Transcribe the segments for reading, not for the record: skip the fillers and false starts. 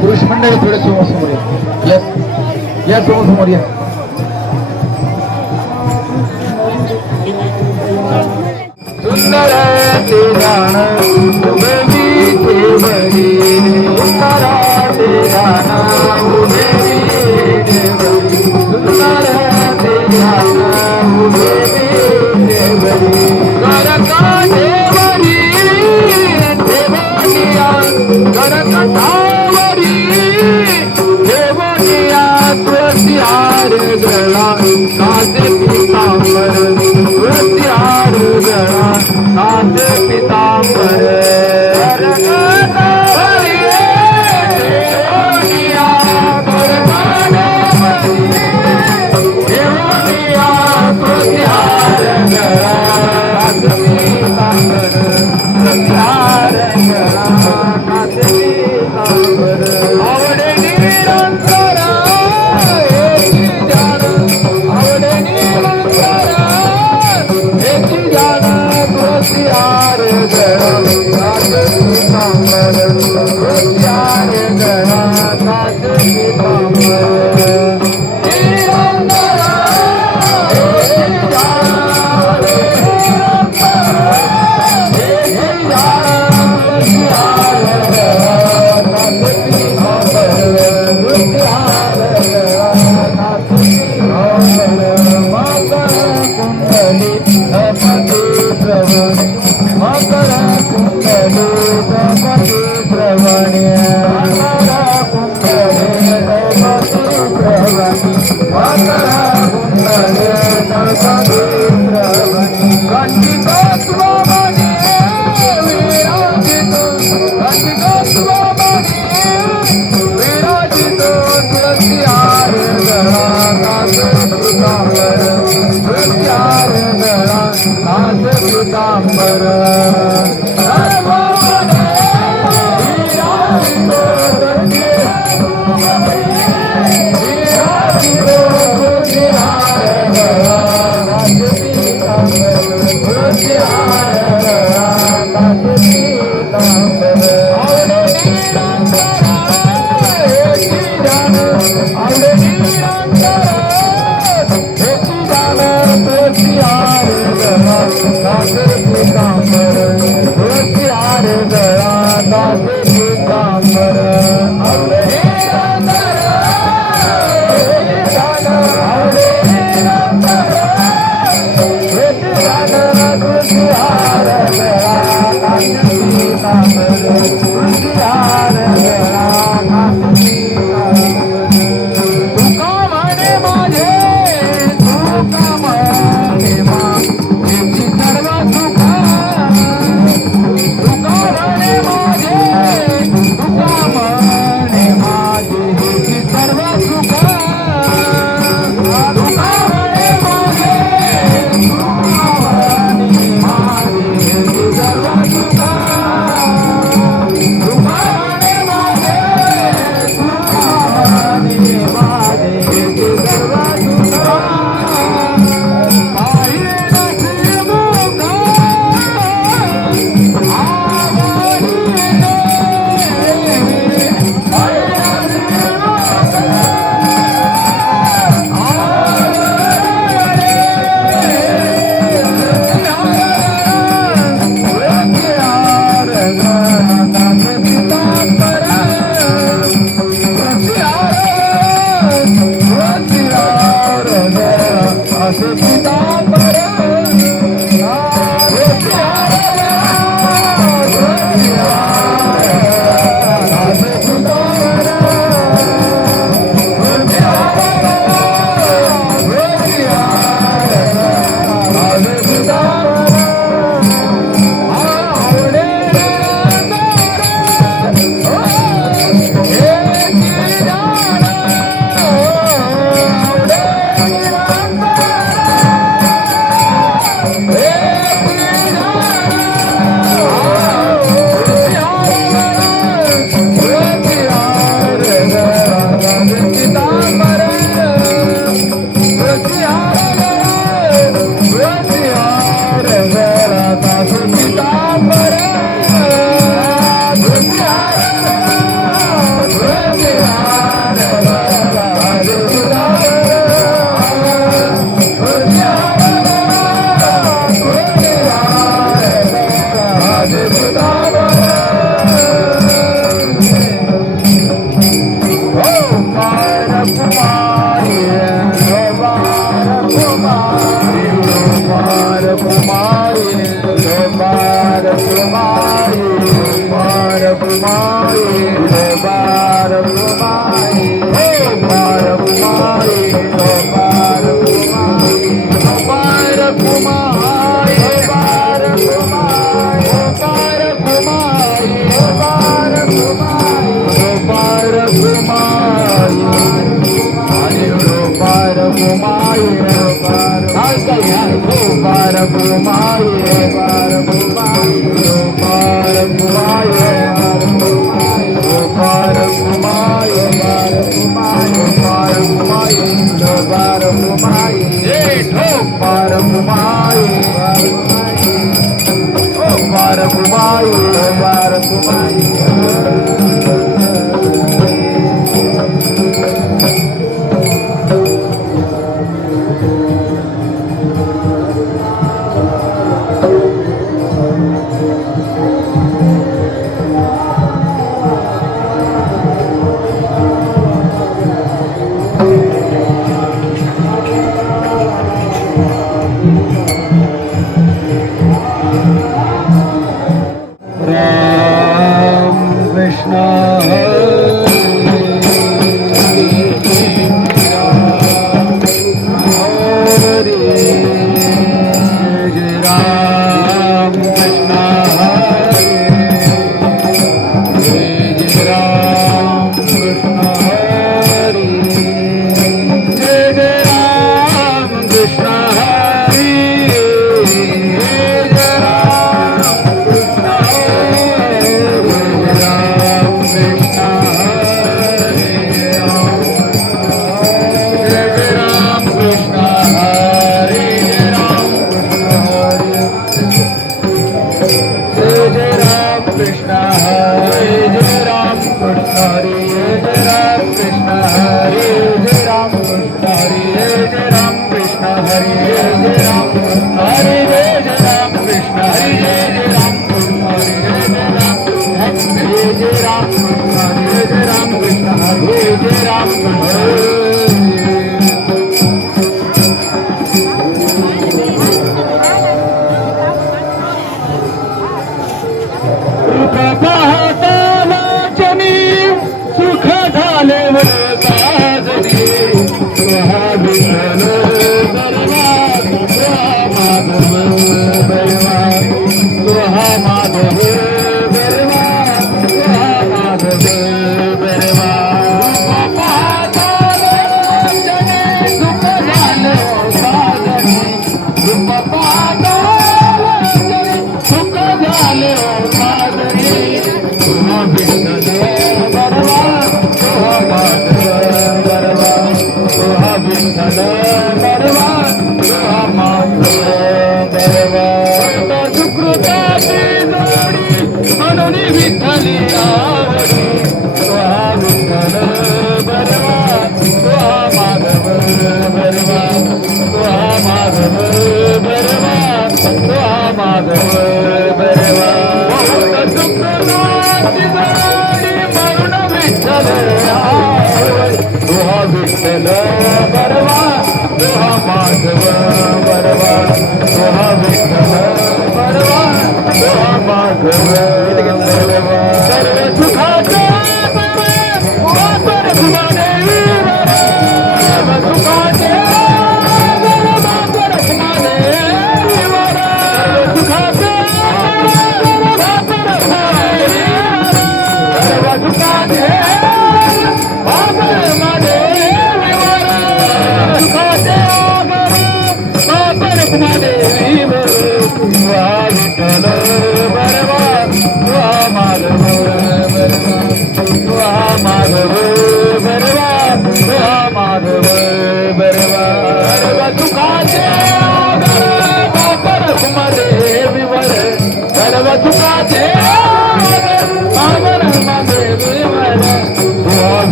पुरुष मंडळी थोडे समोर या, या समोर या. सुंदर ते गाण उभे देवरी, सुंदर ते गाण उभे देवरी, सुंदर ते गाण उभे देवरी. करका देवरी देवनिया, करकटावरी देवनिया, तुळशीहार गळा कासे पितांबर, तुळशीहार गळा कासे पितांबर. करकटावरी देवनिया, करकटावरी देवनिया, तुळशीहार गळा कासे पितांबर, तुळशीहार गळा कासे पितांबर. आवडे निरंतर एकी जाण, आवडे निरंतर एकी जाण, तुळशीहार गळा कासे पितांबर, तुळशीहार गळा कासे पितांबर. निरंतर एकी जाण, एकी जाण, तुळशीहार गळा कासे पितांबर, तुळशीहार गळा कासे पितांबर. मकर कुंडली गणपती श्रवणी, मकर कुंडली गणपती श्रवणी, मकर कुंडली गणपती श्रवणी, मकर कुंडली गणपती श्रवणी. कंठितोत्वमणी विराजितो, कंठितोत्वमणी विराजितो, तुळशीहार गळा कासे पितांबर, तुळशीहार गळा कासे पितांबर. सर्वमने विराजितो, विराजितो, तुळशीहार गळा कासे पितांबर, तुळशीहार गळा कासे पितांबर. आवडे निरंतर एकी जाण, आवडे निरंतर एकी जाण, तुळशीहार गळा कासे पितांबर, तुळशीहार गळा कासे पितांबर. आवडे निरंतर एकी जाण, आवडे निरंतर एकी जाण, तुळशीहार गळा कासे पितांबर, तुळशीहार गळा कासे पितांबर. तुका म्हणे माझे, तुका म्हणे मा, येती सर्व सुखा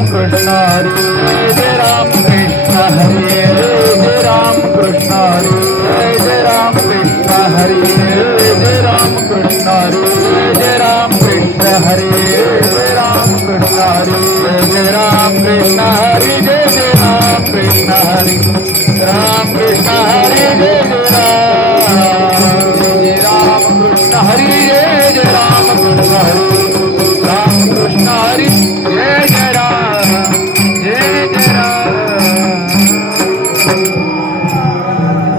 कृष्ण हरी जय राम कृष्ण हरी जय राम कृष्ण हरी जय राम कृष्ण हरी जय राम कृष्ण हरी जय राम कृष्ण हरी जय राम कृष्ण हरी जय राम कृष्ण हरी जय राम कृष्ण हरी राम कृष्ण हरी जय राम कृष्ण हरी जय राम कृष्ण हरी राम कृष्ण हरी जय राम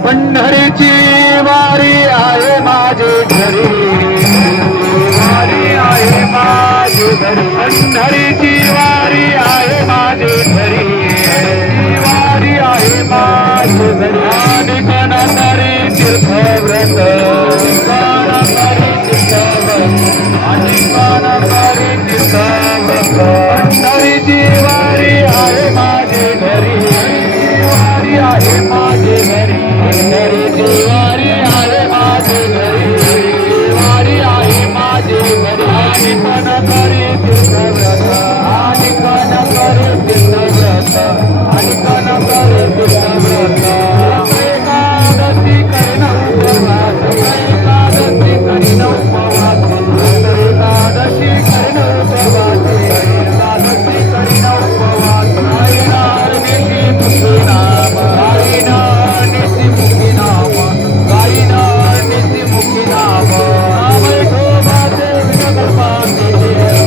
पंढरीची वारी आहे माझे घरी वारी आहे माझे घरी पंढरीची वारी आहे माझे घरी वारी आहे माझे घरी आणि कणतरी तीर्थव्रत आणि कणतरी तीर्थव्रत पंढरीची वारी आहे माझे घरी वारी आहे माझे घरी पंढरीची वारी आहे माझे घरी वारी आहे माझे घरी आणि कणतरी तीर्थव्रत आणि कणतरी तीर्थव्रत आणि कणतरी तीर्थव्रत एकादशी करीन उपवास एकादशी करीन उपवास एकादशी करीन उपवास एकादशी करीन उपवास गायनार निशी मुखी नाम गायनार निशी मुखी नाम गायनार निशी मुखी नाम नाम विठोबाचे विठोबाचे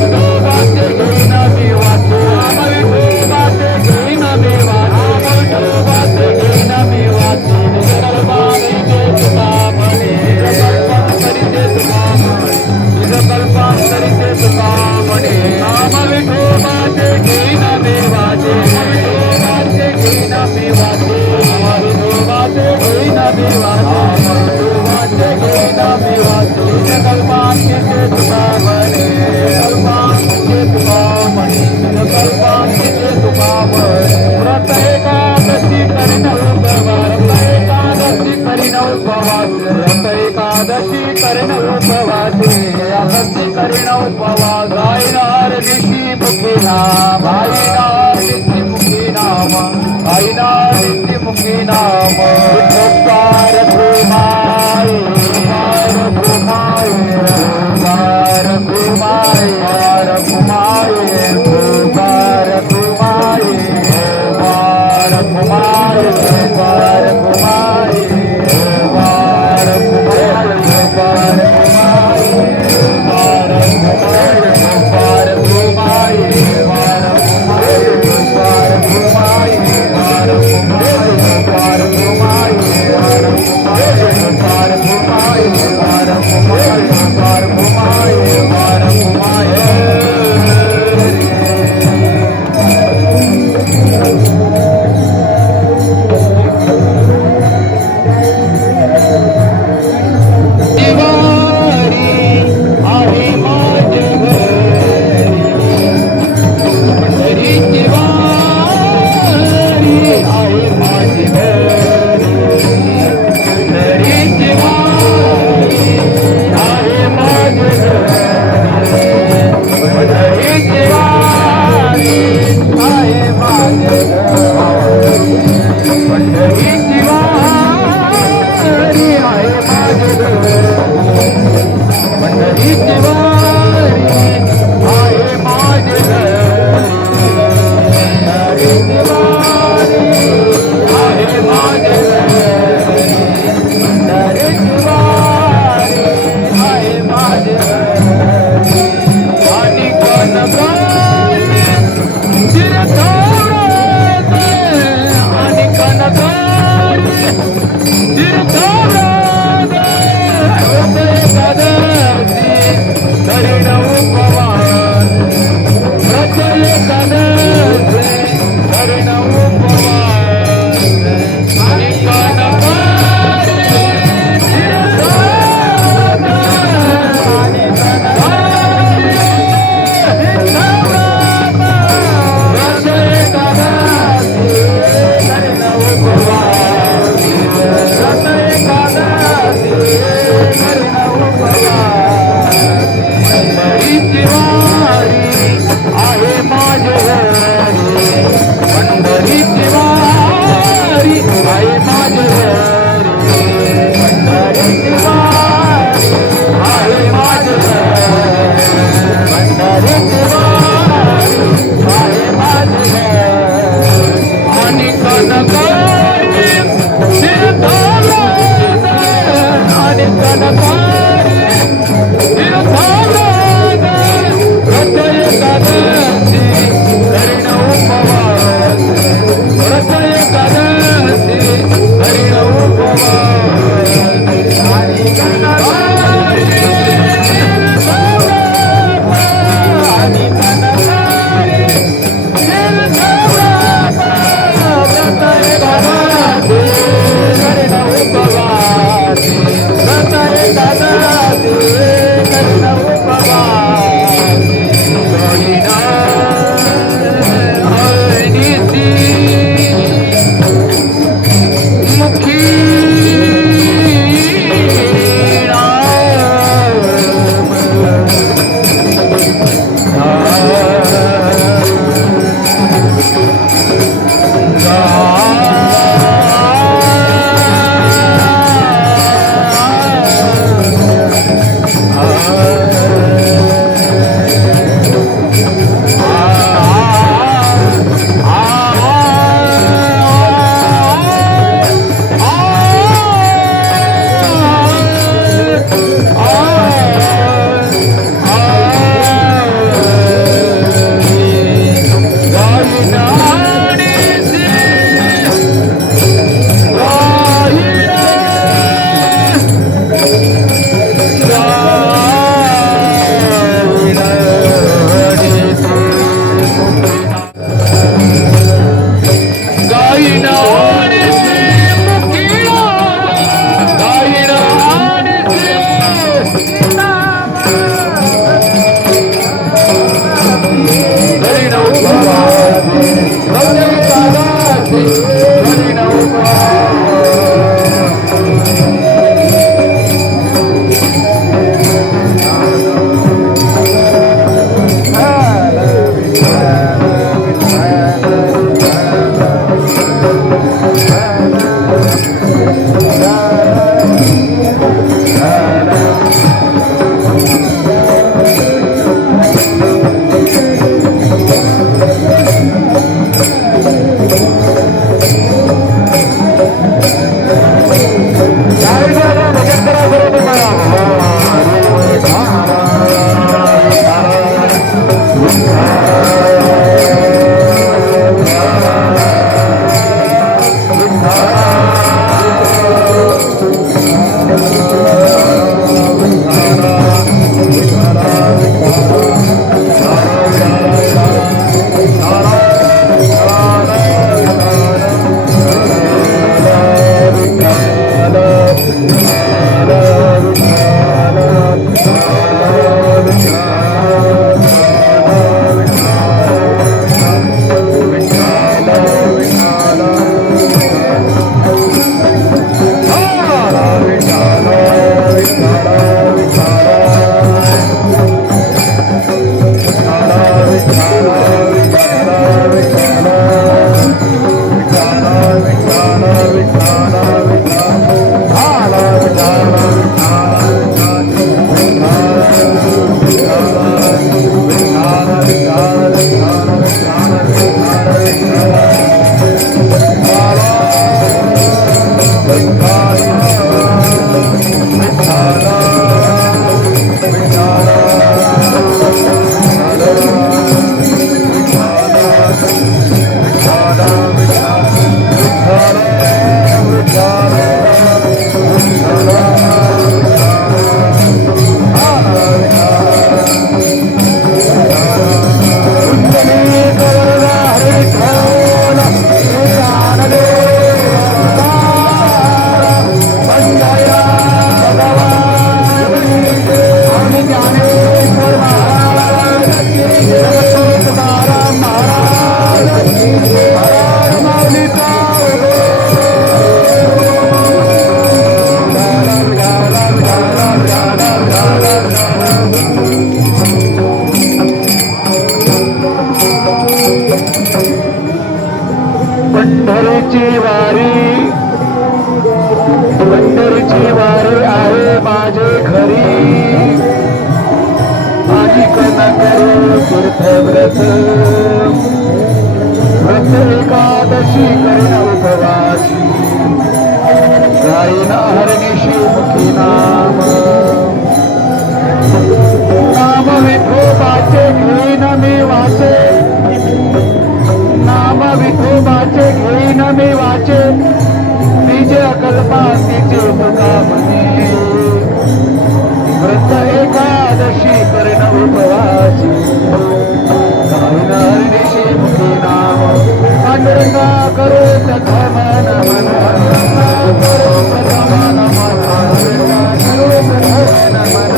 विठोबाचे घेईन मी वाचू नाम विठोबाचे घेईन मी वाचू विठोबाचे घेईन मी वाचू कल्पांतरिते तुका म्हणे कल्पांतरिते तुका म्हणे कल्पांतरिते तुका म्हणे नाम विठोबाचे घेईन मी वाचू विठोबाचे घेईन मी वाचू विठोबाचे घेईन मी वाचू विठोबाचे घेईन मी वाचू कल्पांतरिते तुका म्हणे कल्पांतरिते तुका म्हणे कल्पांतरिते तुका म्हणे व्रत एकादशी करीन उपवास एकादशी करीन उपवास व्रत एकादशी करीन उपवास एकादशी करीन उपवास गायनार निशी मुखी नाम गायनार निशी मुखी नाम गायनार निशी मुखी नाम उपकार घुमाय उपकार घुमाय उपकार घुमाय उपकार घुमाय उपकार घुमाय उपकार घुमाय उपकार घुमाय उपकार घुमाय उपकार घुमाय उपकार घुमाय उपकार घुमाय उपकार घुमाय उपकार घुमाय उपकार घुमाय उपकार घुमाय पंढरीची वारी आहे माझे घरी आणि कन करू तीर्थव्रत व्रत एकादशी करीन उपवासी गायन हरनिशी मुखी नाम नाम विठोबाचे घेईन मी वाचे नाम विठोबाचे घेईन मी वाचे निज अकल्पातीचे तुका म्हणे व्रत एकादशी करीन उपवासी गायन हरनिशी मुखी नाम पांडुरंगा करो प्रथम नमन करो प्रथम नमन करो प्रथम नमन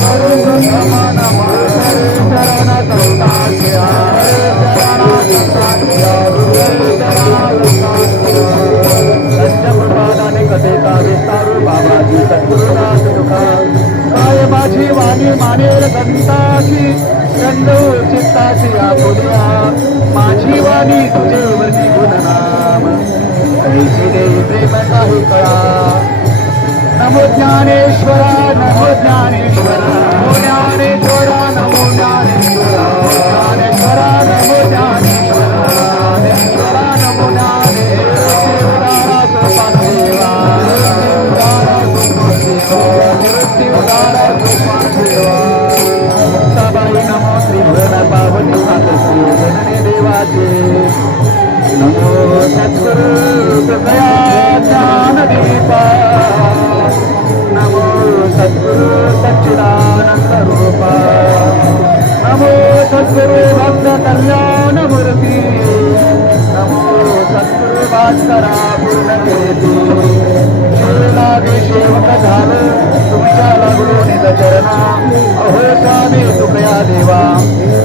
करो प्रथम नमन चरण संताच्या संतप्रपादाने कथेचा विस्तारू बाबाजी सद्गुरुनाथ तुका काय माझी वाणी मानेल संताची चंदू चित्ताची आपुलिया माझी वाणी तुझेवरती गुणनाम कैसी देई प्रेम काही कळा नमो ज्ञानेश्वरा नमो ज्ञानेश्वरा नमो ज्ञानेश्वरा नमो ज्ञानेश्वरा ज्ञानेश्वरा नमो ज्ञानेश्वरा ज्ञानेश्वरा नमो ज्ञानेश्वरा सोपानदेवा निवृत्तिउदारा सोपानदेवा मुक्ताबाई नमो श्रीधर पावनी सातश्री जननी देवाचे नमो सद्गुरु कृपया ज्ञानदीपा नमो सद्गुरु सच्चिदानंद रूपा नमो सद्गुरु भक्त कल्याण मूर्ती नमो सद्गुरु भास्करा पूर्ण केती लागे सेवक झालं तुमच्या लागलो निज चरणा अहो स्वामी तुकया देवा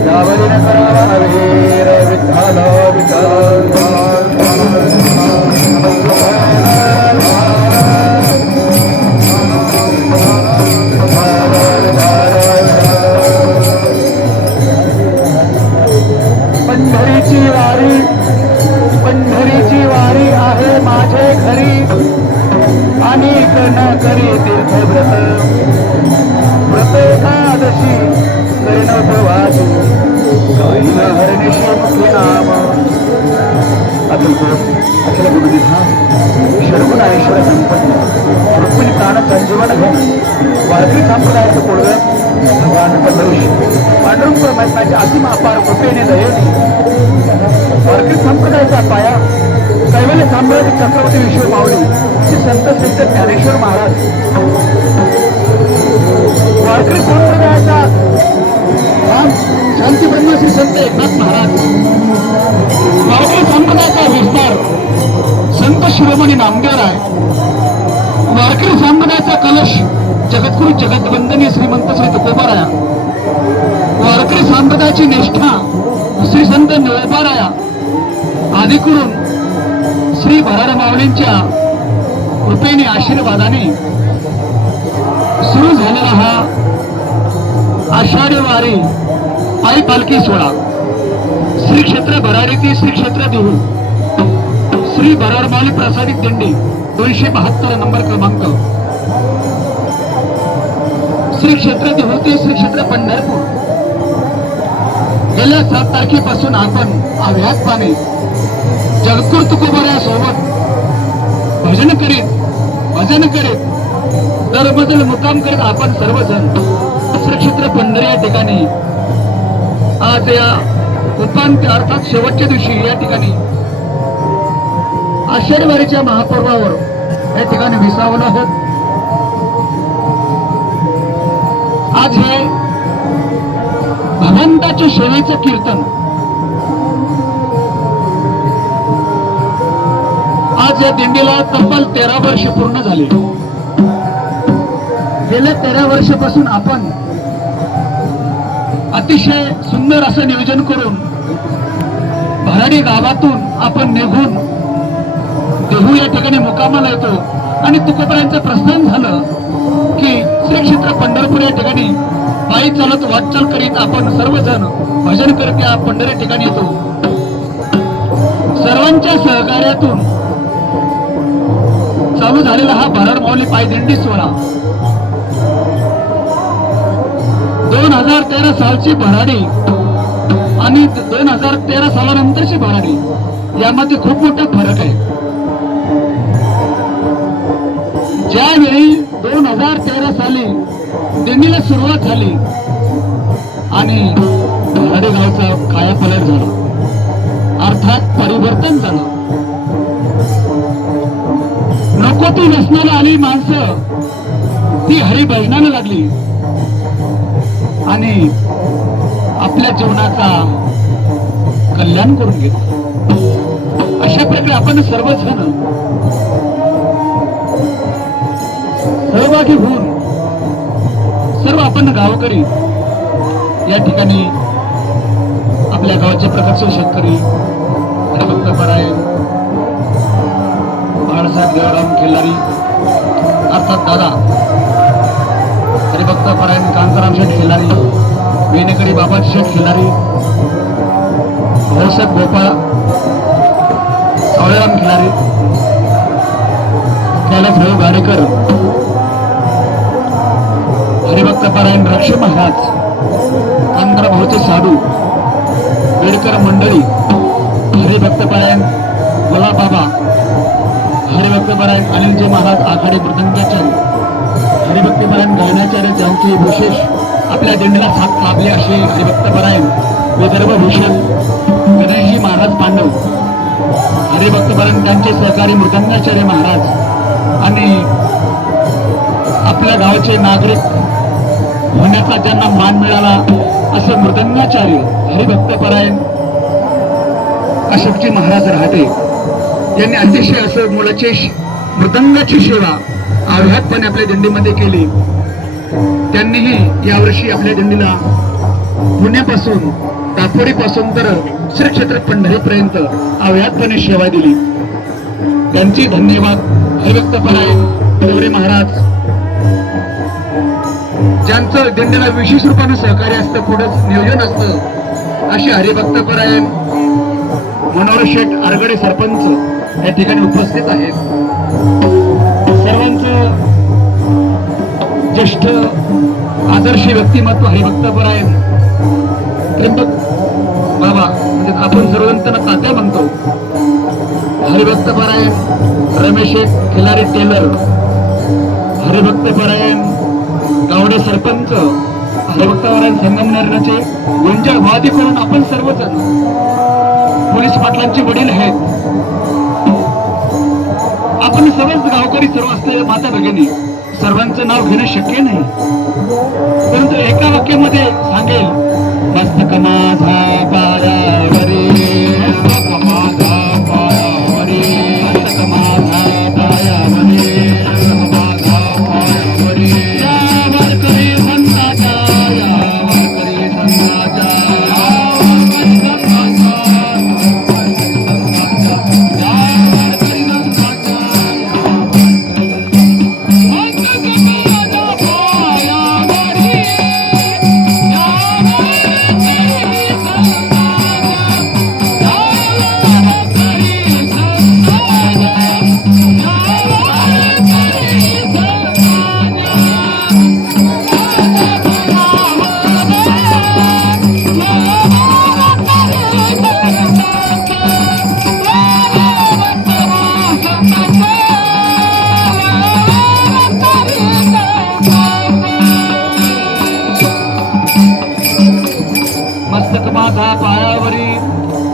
यावरी न करावा अवेर विठ्ठल पंढरीची वारी आहे माझे घरी आणि न करी तीर्थव्रत व्रत एकादशी करीन उपवासी गायन हरनिशी मुखी नाम अखिल गुरुनिधा शर्वणाश्वर संपन्न रुक्मिणी प्राण संजीवन घन वारकरी संप्रदायाचं कोळगं भगवान परमेश्वर पांडुरंग परमात्म्याच्या असीम अपार कृपेने दयेने वारकरी संप्रदायाचा पाया कैवल्य साम्राज्य चक्रवर्ती विश्व माऊली श्री संत श्रेष्ठ ज्ञानेश्वर महाराज वारकरी संप्रदायाचा शांती ब्रह्मश्री संत एकनाथ महाराज वारकरी संप्रदायाचा विस्तार संत शिरोमणी नामदेव आहे वारकरी संप्रदायाचा कलश जगद्गुरु जगतवंदनीय श्रीमंत श्री तुकोबाराया वारकरी संप्रदायाची निष्ठा श्री संत निळोबाराया आदी करून श्री भरार माऊलींच्या कृपेने आशीर्वादाने सुरू झालेला हा आषाढी वारी आई पालखी सोहळा श्री क्षेत्र भरार येथे श्री क्षेत्र देहू श्री भरार माऊली प्रसादित दिंडी 272 नंबर क्रमांक श्री क्षेत्र देहू ते श्री क्षेत्र पंढरपूर गेल्या 7 तारखेपासून आपण अव्याहतपणे जगद्गुरु तुकोबऱ्यासोबत भजन करीत दरमजल मुक्काम करीत आपण सर्वजण श्रीक्षेत्र पंढरी या ठिकाणी आज या उपांत्य अर्थात शेवटच्या दिवशी या ठिकाणी आषाढी वारीच्या महापर्वावर या ठिकाणी विसावलं आहोत. आज हे भगवंताच्या सेवेचं कीर्तन आज या दिंडीला तब्बल 13 वर्ष पूर्ण झाले. गेल्या 13 वर्षापासून आपण अतिशय सुंदर असं नियोजन करून भराडी गावातून आपण निघून देहू या ठिकाणी मुक्कामाला येतो आणि तुकोबऱ्यांचं प्रस्थान झालं की श्री क्षेत्र पंढरपूर या ठिकाणी पायी चालत वाटचाल करीत आपण सर्वजण भजन करत या पंढरी ठिकाणी येतो. सर्वांच्या सहकार्यातून चालू झालेला हा भराड माऊली पायदिंडी सोहळा 2013 सालची भराडी आणि 2013 सालानंतरची भराडी यामध्ये खूप मोठा फरक आहे. ज्यावेळी 2013 साली दिंडीला सुरुवात झाली आणि भराडी गावचा कायापालट झाला, अर्थात परिवर्तन झालं. नको ती व्यसनाला आली माणसं ती हरिभजनाला लागली आणि आपल्या जीवनाचा कल्याण करून घेतलं. अशा प्रकारे आपण सर्वजण सहभागी होऊन सर्व आपण गावकरी या ठिकाणी आपल्या गावाचे प्रगतशील शेतकरी हरिभक्त परायण बाळासाहेब देवराम खिल्लारी अर्थात दादा हरिभक्त परायण कांताराम शेठ खिल्लारी, वेणेकरी बाबाजी शेठ खिल्लारी, भाऊसाहेब गोपाळ सावळेराम खिल्लारी, कैलास भाऊ गाडेकर, हरिभक्त परायण रक्षे महाराज, कांताराम भाऊचे साधू, बेडकर मंडळी, हरिभक्त परायण गुलाब बाबा, हरिभक्त परायण अनिलजी महाराज आखाडे मृदंगाचार्य, हरिभक्त परायण गायनाचार्य ज्यांची विशेष आपल्या दिंडीला साथ लाभले असे हरिभक्त परायण विदर्भ भूषण गणेशजी महाराज पांडव, हरिभक्त परायण त्यांचे सहकारी मृदंगाचार्य महाराज आणि आपल्या गावाचे नागरिक होण्याचा ज्यांना मान मिळाला असं मृदंगाचार्य हरिभक्त परायण अशोकजी महाराज राहते यांनी अतिशय असं मुलाची मृदंगाची सेवा अव्याहतपणे आपल्या दिंडीमध्ये केली. त्यांनीही यावर्षी आपल्या दिंडीला पुण्यापासून दापोडीपासून तर श्री क्षेत्र पंढरीपर्यंत अव्याहतपणे सेवा दिली. त्यांची धन्यवाद. हरिभक्त परायण गौरी महाराज ज्यांचं दिंडीला विशेष रूपाने सहकार्य असतं, पुढं नियोजन असतं, असे हरिभक्त परायण मनोहर शेठ आरगडे सरपंच या ठिकाणी उपस्थित आहेत. सर्वांचं ज्येष्ठ आदर्श व्यक्तिमत्व हरिभक्त परायण त्र्यंबक बाबा, म्हणजे आपण सर्वजण त्यांना तात्या म्हणतो, हरिभक्त परायण रमेश खिलारी टेलर, हरिभक्त परायण गावडे सरपंच, हरिभक्त परायण संगमनेरचे गुंजा वादी करून आपण सर्वजण पोलीस पाटलांचे वडील आहेत. आपण सर्वच गावकरी सर्व असलेल्या माता भगिनी सर्वांचं नाव घेणं शक्य नाही, परंतु एका वाक्यामध्ये सांगेल, मस्तक माझा पायावरी, मस्तक माझा पायावरी, मस्तक माझा पायावरी, माझा पायावरी, या वारकरी संताचा, या वारकरी संताचा,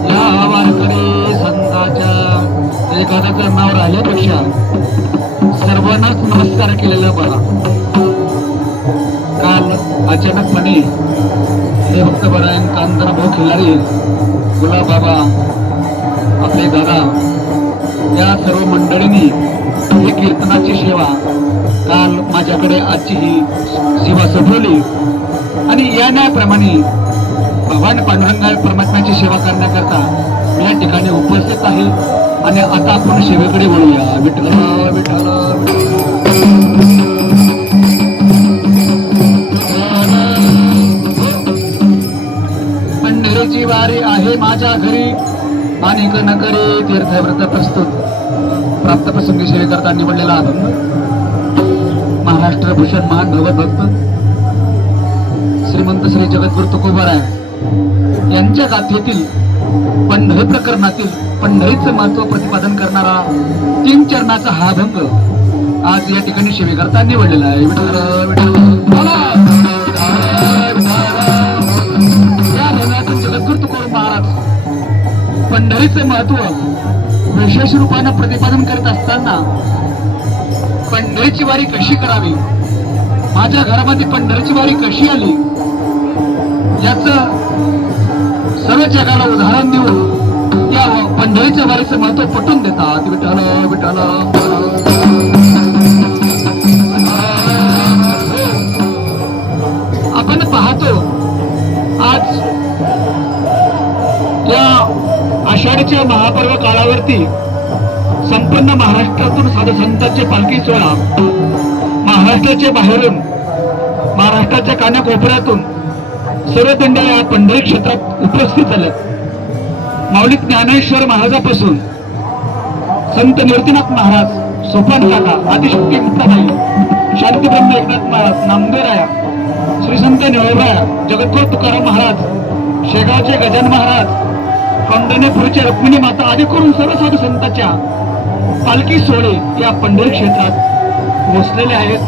या वारकरी संताच्या एखाद्याचं नाव राहिल्यापेक्षा सर्वांनाच नमस्कार केलेला बरा. काल अचानकपणे हे भक्तपरायण कांताराभाऊ खिल्लारी, गुलाब बाबा, आपले दादा या सर्व मंडळींनी ही कीर्तनाची सेवा काल माझ्याकडे आजची ही सेवा सोपवली आणि या न्यायाप्रमाणे भगवान पांडुरंग परमात्म्याची सेवा करण्याकरता मी या ठिकाणी उपस्थित आहे. आणि आता आपण सेवेकडे वळूया. विठ्ठल विठ्ठल पंढरीची वारी आहे माझ्या घरी, अनेक न करे तीर्थव्रत प्रस्तुत. प्राप्त प्रसंगी सेवेकरता निवडलेला अभंग महाराष्ट्र भूषण महान भगवत भक्त श्रीमंत श्री जगद्गुरु तुकोबाराय यांच्या गाथेतील पंढरी प्रकरणातील पंढरीचं महत्व प्रतिपादन करणारा 3 चरणाचा हा अभंग आज या ठिकाणी सेवेकरता निवडलेला आहे. या अभंगातून जगद्गुरु तुकोबार महाराज पंढरीचं महत्व विशेष रूपानं प्रतिपादन करत असताना पंढरीची वारी कशी करावी, माझ्या घरामध्ये पंढरीची वारी कशी आली याच सर्व जगाला उदाहरण देऊन या पंढरीच्या वारीचं महत्व पटवून देतात. विठ्ठल विठ्ठल आपण पाहतो आज या आषाढीच्या महापर्व काळावरती संपूर्ण महाराष्ट्रातून साधू संतांचे पालखी सोहळा महाराष्ट्राच्या बाहेरून महाराष्ट्राच्या कानाकोपऱ्यातून सर्व दिंड्या या पंढरी क्षेत्रात उपस्थित झाल्या. माऊली ज्ञानेश्वर महाराजापासून संत निवृत्तीनाथ महाराज, सोपान काका, आदिशक्ती मुक्ताबाई, शांतीब्रह्म एकनाथ महाराज, नामदेवराया, श्री संत निवळराया, जगद्गुरु तुकाराम महाराज, शेगावचे गजानन महाराज, कौंडण्यपूरच्या रुक्मिणी माता आदी करून सर्व साधू संतांच्या पालखी सोहळे या पंढरी क्षेत्रात पोहोचलेले आहेत.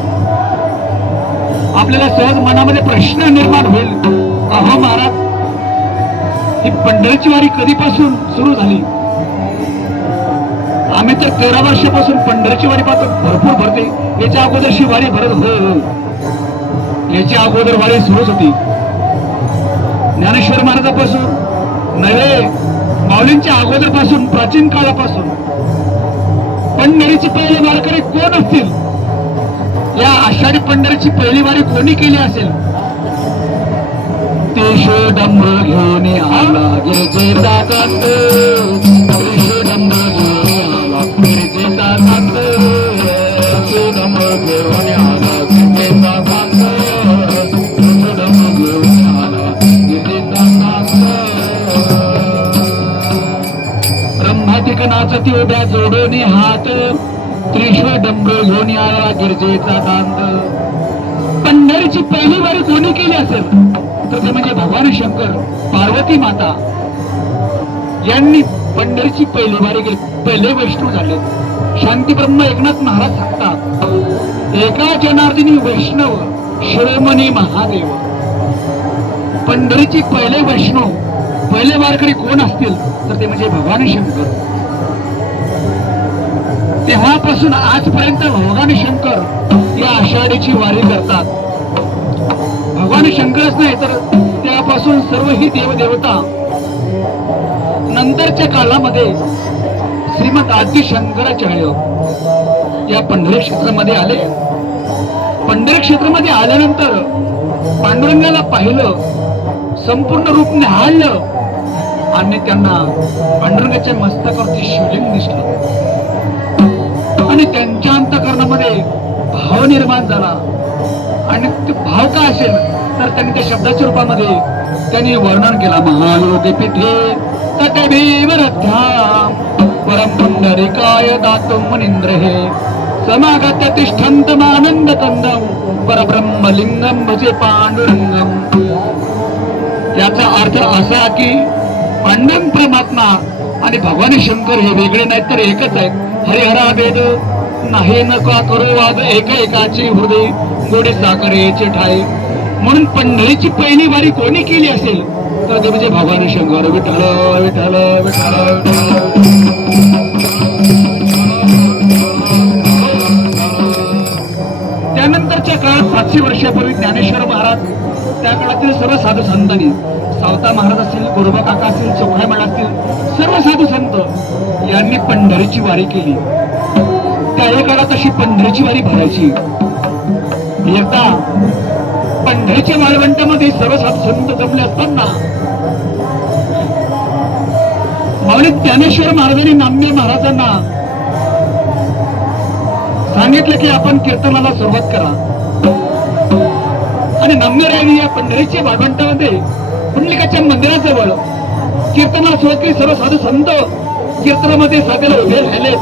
आपल्याला सहज मनामध्ये प्रश्न निर्माण होईल, अहो महाराज, ही पंढरीची वारी कधीपासून सुरू झाली? आम्ही तर 13 वर्षापासून पंढरीची वारी पाहतो, भरपूर भरते. याच्या अगोदरची वारी भरत हो, याच्या अगोदर वारी सुरूच होती. ज्ञानेश्वर महाराजापासून नव्हे, माऊलींच्या अगोदरपासून, प्राचीन काळापासून पंढरीची पहिली वारकरी कोण असतील? या आषाढी पंढरीची पहिली वारी कोणी केली असेल? तेशोडंबर घेऊन आला गिरजेचा कांत, तेशोडंबर घेऊन आला गिरजेचा कांत, तेशोडंबर घेऊन आला गिरजेचा कांत, तेशोडंबर घेऊन आला गिरजेचा कांत. ब्रह्मादिक नाचती उभ्या जोडोनी हात, त्रिशोडंबर घेऊन आला गिरजेचा कांत. पंढरीची पहिली वारी कोणी केली असेल तर ते म्हणजे भगवान शंकर, पार्वती माता यांनी पंढरीची पहिली वारी केली. पहिले वैष्णव झाले. शांतीब्रह्म एकनाथ महाराज सांगतात, एका जनार्दनी वैष्णव शिरोमणी महादेव. पंढरीची पहिले वैष्णव, पहिले वारकरी कोण असतील तर ते म्हणजे भगवान शंकर. तेव्हापासून आजपर्यंत भगवान शंकर या आषाढीची वारी करतात. भगवान शंकरच नाही तर त्यापासून सर्व ही देवदेवता नंतरच्या काळामध्ये श्रीमद आदि शंकराचार्य या पंढरी क्षेत्रामध्ये आले. पंढरी क्षेत्रामध्ये आल्यानंतर पांडुरंगाला पाहिलं, संपूर्ण रूप निहाळलं आणि त्यांना पांडुरंगाच्या मस्तकावरती शिवलिंग दिसलं आणि त्यांच्या अंतःकरणामध्ये भाव निर्माण झाला. आणि ते भाव काय असेल तर त्यांनी त्या शब्दाच्या रूपामध्ये त्यांनी वर्णन केला. महायोगी पीठे तटे भीमरथ्याम परम पुंडरीकाय दातुम मुनींद्र हे समागत्य तिष्ठन्तम आनंद कंदम परब्रह्मलिंगम भजे पांडुरंगम. याचा अर्थ असा की पांडुरंग परमात्मा आणि भगवान शंकर हे वेगळे नाहीत तर एकच आहेत. हरिहरा भेद नाही नका करू वाद, एकाची हृदय गोडी साखरेचे ठाई. म्हणून पंढरीची पहिली वारी कोणी केली असेल तर ते म्हणजे भगवान शंकर. विठ्ठल विठ्ठल त्यानंतरच्या काळात 700 वर्षापूर्वी ज्ञानेश्वर महाराज त्या काळातील सर्व साधू संतांनी सावता महाराज असतील, गोरोबा काका असतील, चोखाय महाराज असतील, सर्व साधू संत यांनी पंढरीची वारी केली. त्या काळात अशी पंढरीची वारी भरायची. एकदा पंढरीच्या वाळवंटामध्ये सर्व साधू संत जमले असताना माऊली ज्ञानेश्वर महाराजांनी नामदेव महाराजांना सांगितलं की आपण कीर्तनाला सुरुवात करा. आणि नामदेवरायांनी या पंढरीच्या वाळवंटामध्ये पुंडलिकाच्या मंदिराजवळ कीर्तनाला सुरुवात केली. सर्व साधू संत कीर्तनामध्ये साधेला उभे राहिले.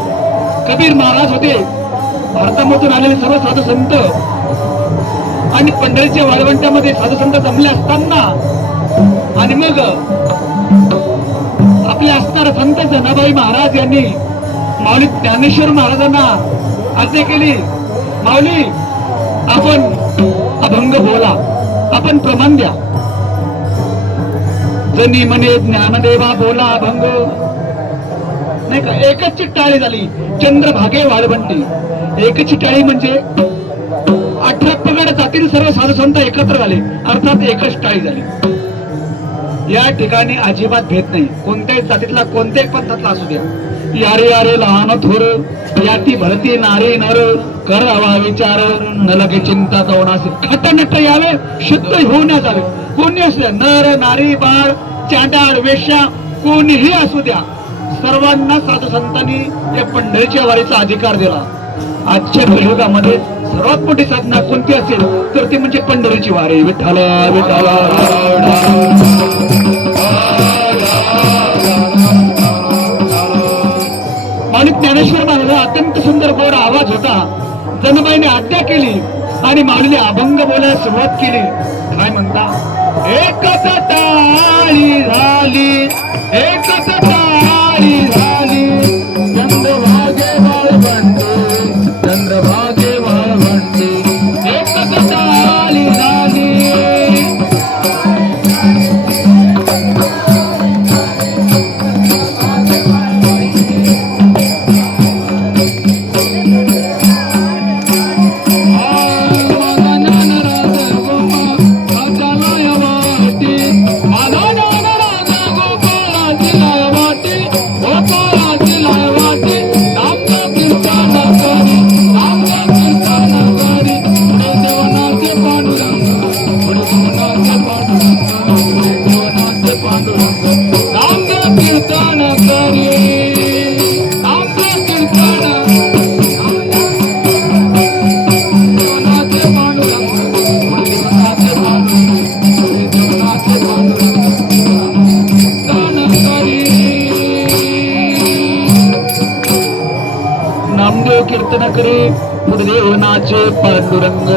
कबीर महाराज होते, भारतामधून आलेले सर्व साधू संत आणि पंढरीच्या वाळवंटामध्ये साधू संत जमले असताना आणि मग आपले असणारे संत जनाबाई महाराज यांनी माऊली ज्ञानेश्वर महाराजांना आज्ञा केली, माऊली आपण अभंग बोला, आपण प्रमाण द्या. जनी म्हणे ज्ञानदेवा बोला अभंग, नाही का. एकच टाळी झाली. चंद्रभागे वाळवंटी. एकच टाळी म्हणजे 18 पगड जातील सर्व साधू संत एकत्र झाले, अर्थात एकच टाळी झाली. या ठिकाणी अजिबात भेद नाही, कोणत्याही जातीतला कोणत्याही पंथातला असू द्या. यारे यारे लहान थोर याती भरती नारी नर करावा विचार न लगे चिंता कवनासी. खटनट यावे शुद्ध होऊन जावे. कोणी असू द्या, नर नारी बाळ चांडाळ वेश्या कोणीही असू द्या, सर्वांना साधू संतांनी या पंढरीच्या वारीचा अधिकार दिला. आजच्या कलियुगामध्ये सर्वात मोठी साधना कोणती असेल तर ती म्हणजे पंढरीची वारी. विठ्ठला विठ्ठला. माऊली ज्ञानेश्वर महाराज अत्यंत सुंदर गोड आवाज होता. जनाबाईने आज्ञा केली आणि माऊलीने अभंग बोलायला सुरुवात केली. काय म्हणता? एकच टाळी झाली, एकच टाळी झाली, चंद्रभागे वाळवंटी, चंद्रभागे वाळवंटी, एकच टाळी झाली. कीर्तन करे देवनाचे पांडुरंग.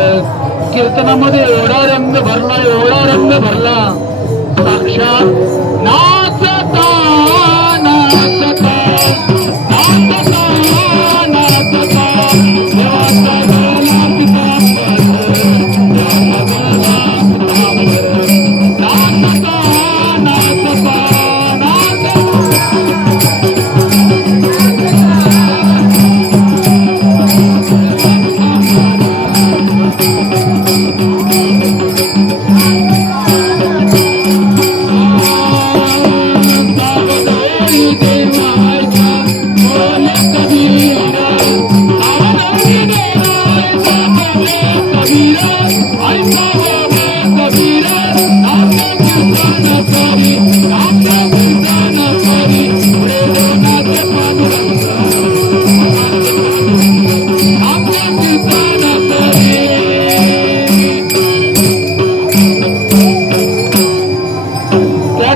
कीर्तनामध्ये एवढा रंग भरला, एवढा रंग भरला, साक्षात नाचता नाचता नाचता नाचता देवाचा गळा पितांबर, देवाचा गळा पितांबर, नाचता नाचता नाचता.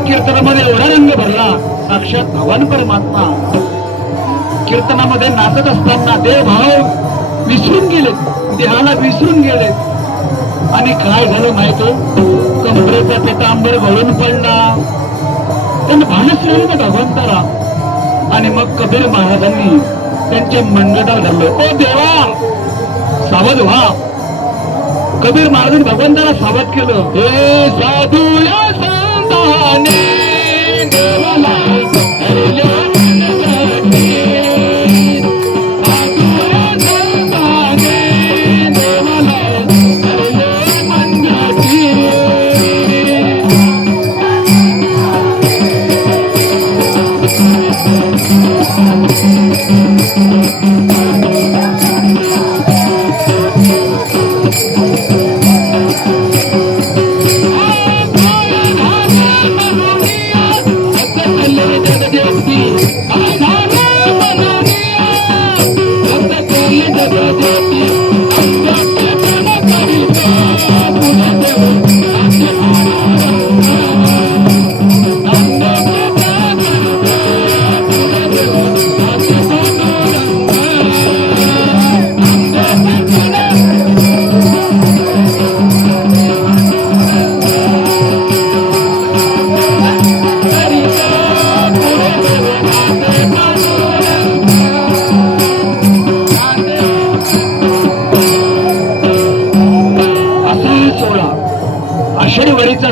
कीर्तनामध्ये एवढा रंग भरला, साक्षात भगवान परमात्मा कीर्तनामध्ये नाचत असताना देवभाव विसरून गेले, देहाला विसरून गेले. आणि काय झालं माहिती? कमरेचा पितांबर गळून पडला, त्यांना भानच राहिलं ना भगवंताला. आणि मग कबीर महाराजांनी त्यांच्या मनगटावर धरलं, ओ देवा सावध व्हा. कबीर महाराजांनी भगवंताला सावध केलं. हे साधू या संताने देवाला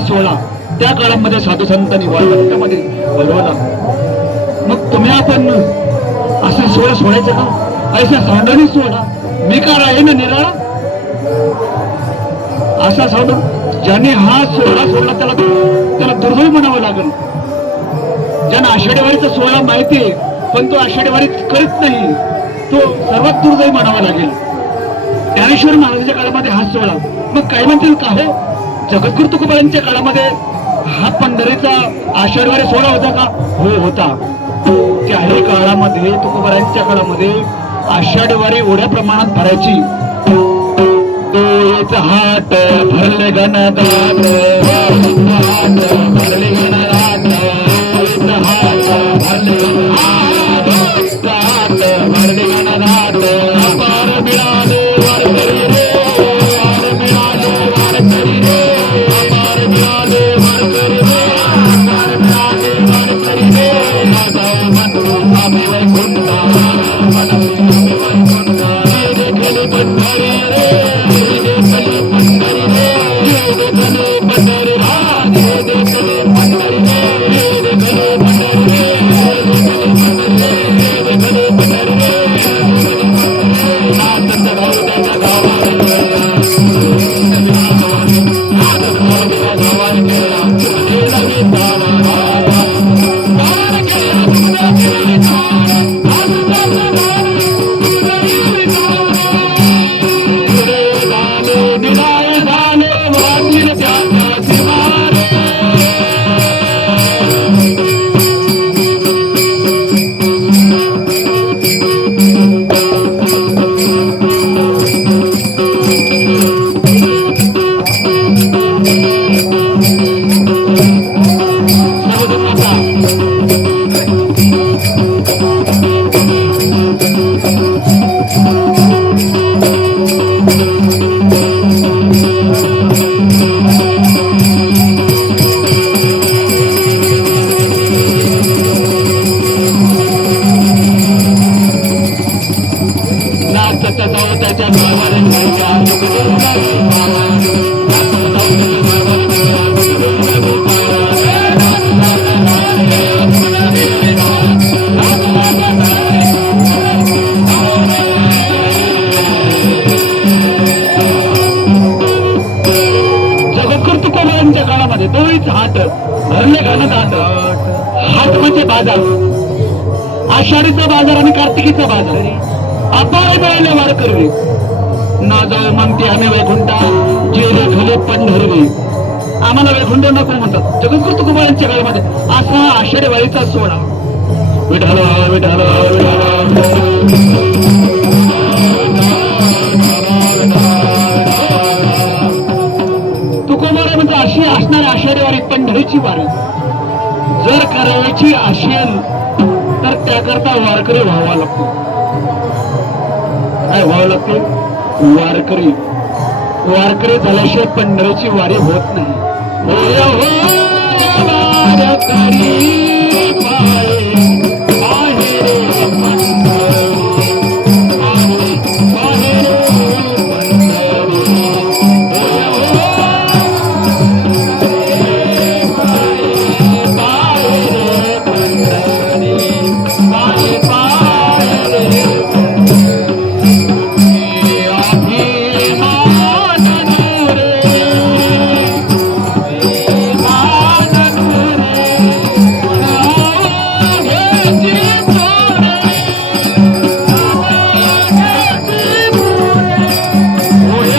सोहळा त्या काळामध्ये साधू संतांनी वाळवंटामध्ये बोलवला. मग तुम्ही आपण असा सोहळा सोडायचा का? ऐसा सांडणी सोहळा मी का राहीन निराळा असा सांडून ज्याने हा सोहळा सोडला त्याला दुर्दैवी म्हणावं लागेल. ज्यांना आषाढी वारीचा सोहळा माहितीये पण तो आषाढी वारी करीत नाही तो सर्वात दुर्दैवी म्हणावा लागेल. ज्ञानेश्वर महाराजांच्या काळामध्ये हा सोहळा, मग काय म्हणतील का हो जगद्गुरु तुकोबारांच्या काळामध्ये हा पंढरीचा आषाढी वारी सोहळा होता का? हो होता. त्याही काळामध्ये तुकोबारांच्या काळामध्ये आषाढी वारी एवढ्या प्रमाणात भरायची. तोच हात भरले गणदात भरले गणदात हात भरले गणदात अपार मिळाले वारकरी रे अपार मिळाले वारकरी रे अपार मिळाले वारकरी रे अपार मिळाले वारकरी रे माझा म्हणू आम्ही वैकुंठा म्हणू आम्ही वैकुंठा देखील पंढरी रे देखील पंढरी रे देखील पंढरी हा देखील पंढरी रे देखील पंढरी रे देखील पंढरी रे नाथ चढाऊ त्याच्या गावाला नाथ चढाऊ त्याच्या गावाला गेला गेला गीतावाला गावाला गेला तुझ्या गेला हाट म्हणजे बाजार, आषाढीचा बाजार आणि कार्तिकीचा बाजार. अपार मिळाले वारकरी ना जाऊ म्हणते आम्ही वैकुंठा जे खले पंढरवी. आम्हाला वैकुंठ नको म्हणतात जगद्गुरु तुकोबारांच्या काळामध्ये असा आषाढी वारीचा सोहळा. विठाल विठाल तुकोबारा म्हणजे अशी असणारी आषाढी वारी पंढरीची वारी जर करायची असेल तर त्याकरता वारकरी व्हावा लागतो. काय व्हावं लागते? वारकरी. वारकरी झाल्याशिवाय पंढरीची वारी होत नाही. होय हो वारकरी पाय बाहेर पंढरी बाहेर पंढरी होय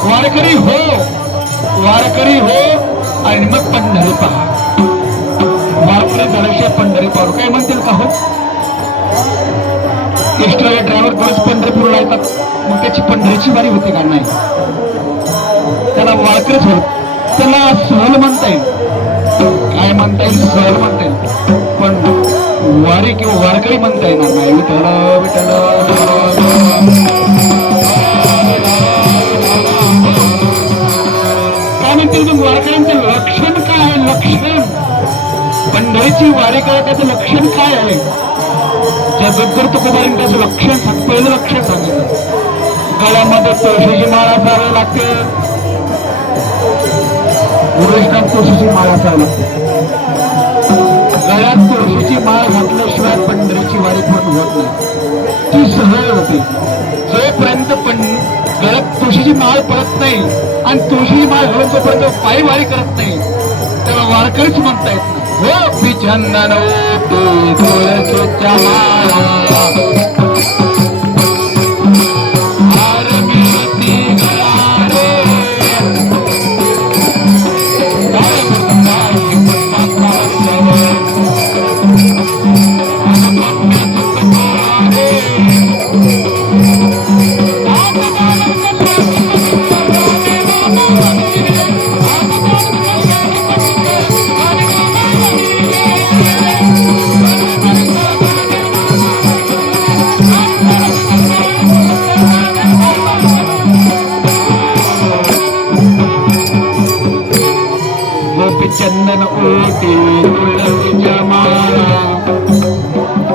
वारकरी हो, वारकरी हो आणि मग पंढरी पहा. वारकरी झाल्याशिवाय पंढरी पाहू काय म्हणतील का हो? एक्स्ट्रा ड्रायव्हर बरेच पंढरपूरला येतात, मग त्याची पंढरीची वारी होते का? नाही, त्याला वाळकरीच होत, त्याला सहल म्हणता येईल, काय म्हणता येईल, सहल म्हणता येईल, पण वारी किंवा वारकरी म्हणता येणार नाही. विठ्ठल विठ्ठल काय म्हणते मग वारकऱ्यांचं लक्षण काय आहे? लक्षण पंढरीची वारी करा, त्याचं लक्षण काय आहे? जगद्गुरु तुकोबांनी त्याचं लक्षण पहिलं लक्षण सांगितलं. गळ्यामध्ये तुळशीची माळ असावी लागते, वैष्णव तुळशीची माळ असावी लागते. गळ्यात तुळशीची माळ घातल्याशिवाय पंढरीची वारी पूर्ण होत नाही, ती सहल होते. जोपर्यंत गळ्यात तुळशीची माळ पडत नाही आणि तुळशीची माळ घालून जोपर्यंत पायी वारी करत नाही, त्याला वारकरीच म्हणता येत नाही. हो चंदन तुळशीच्या माळा चंदन ओटी तुळशीच्या माळा,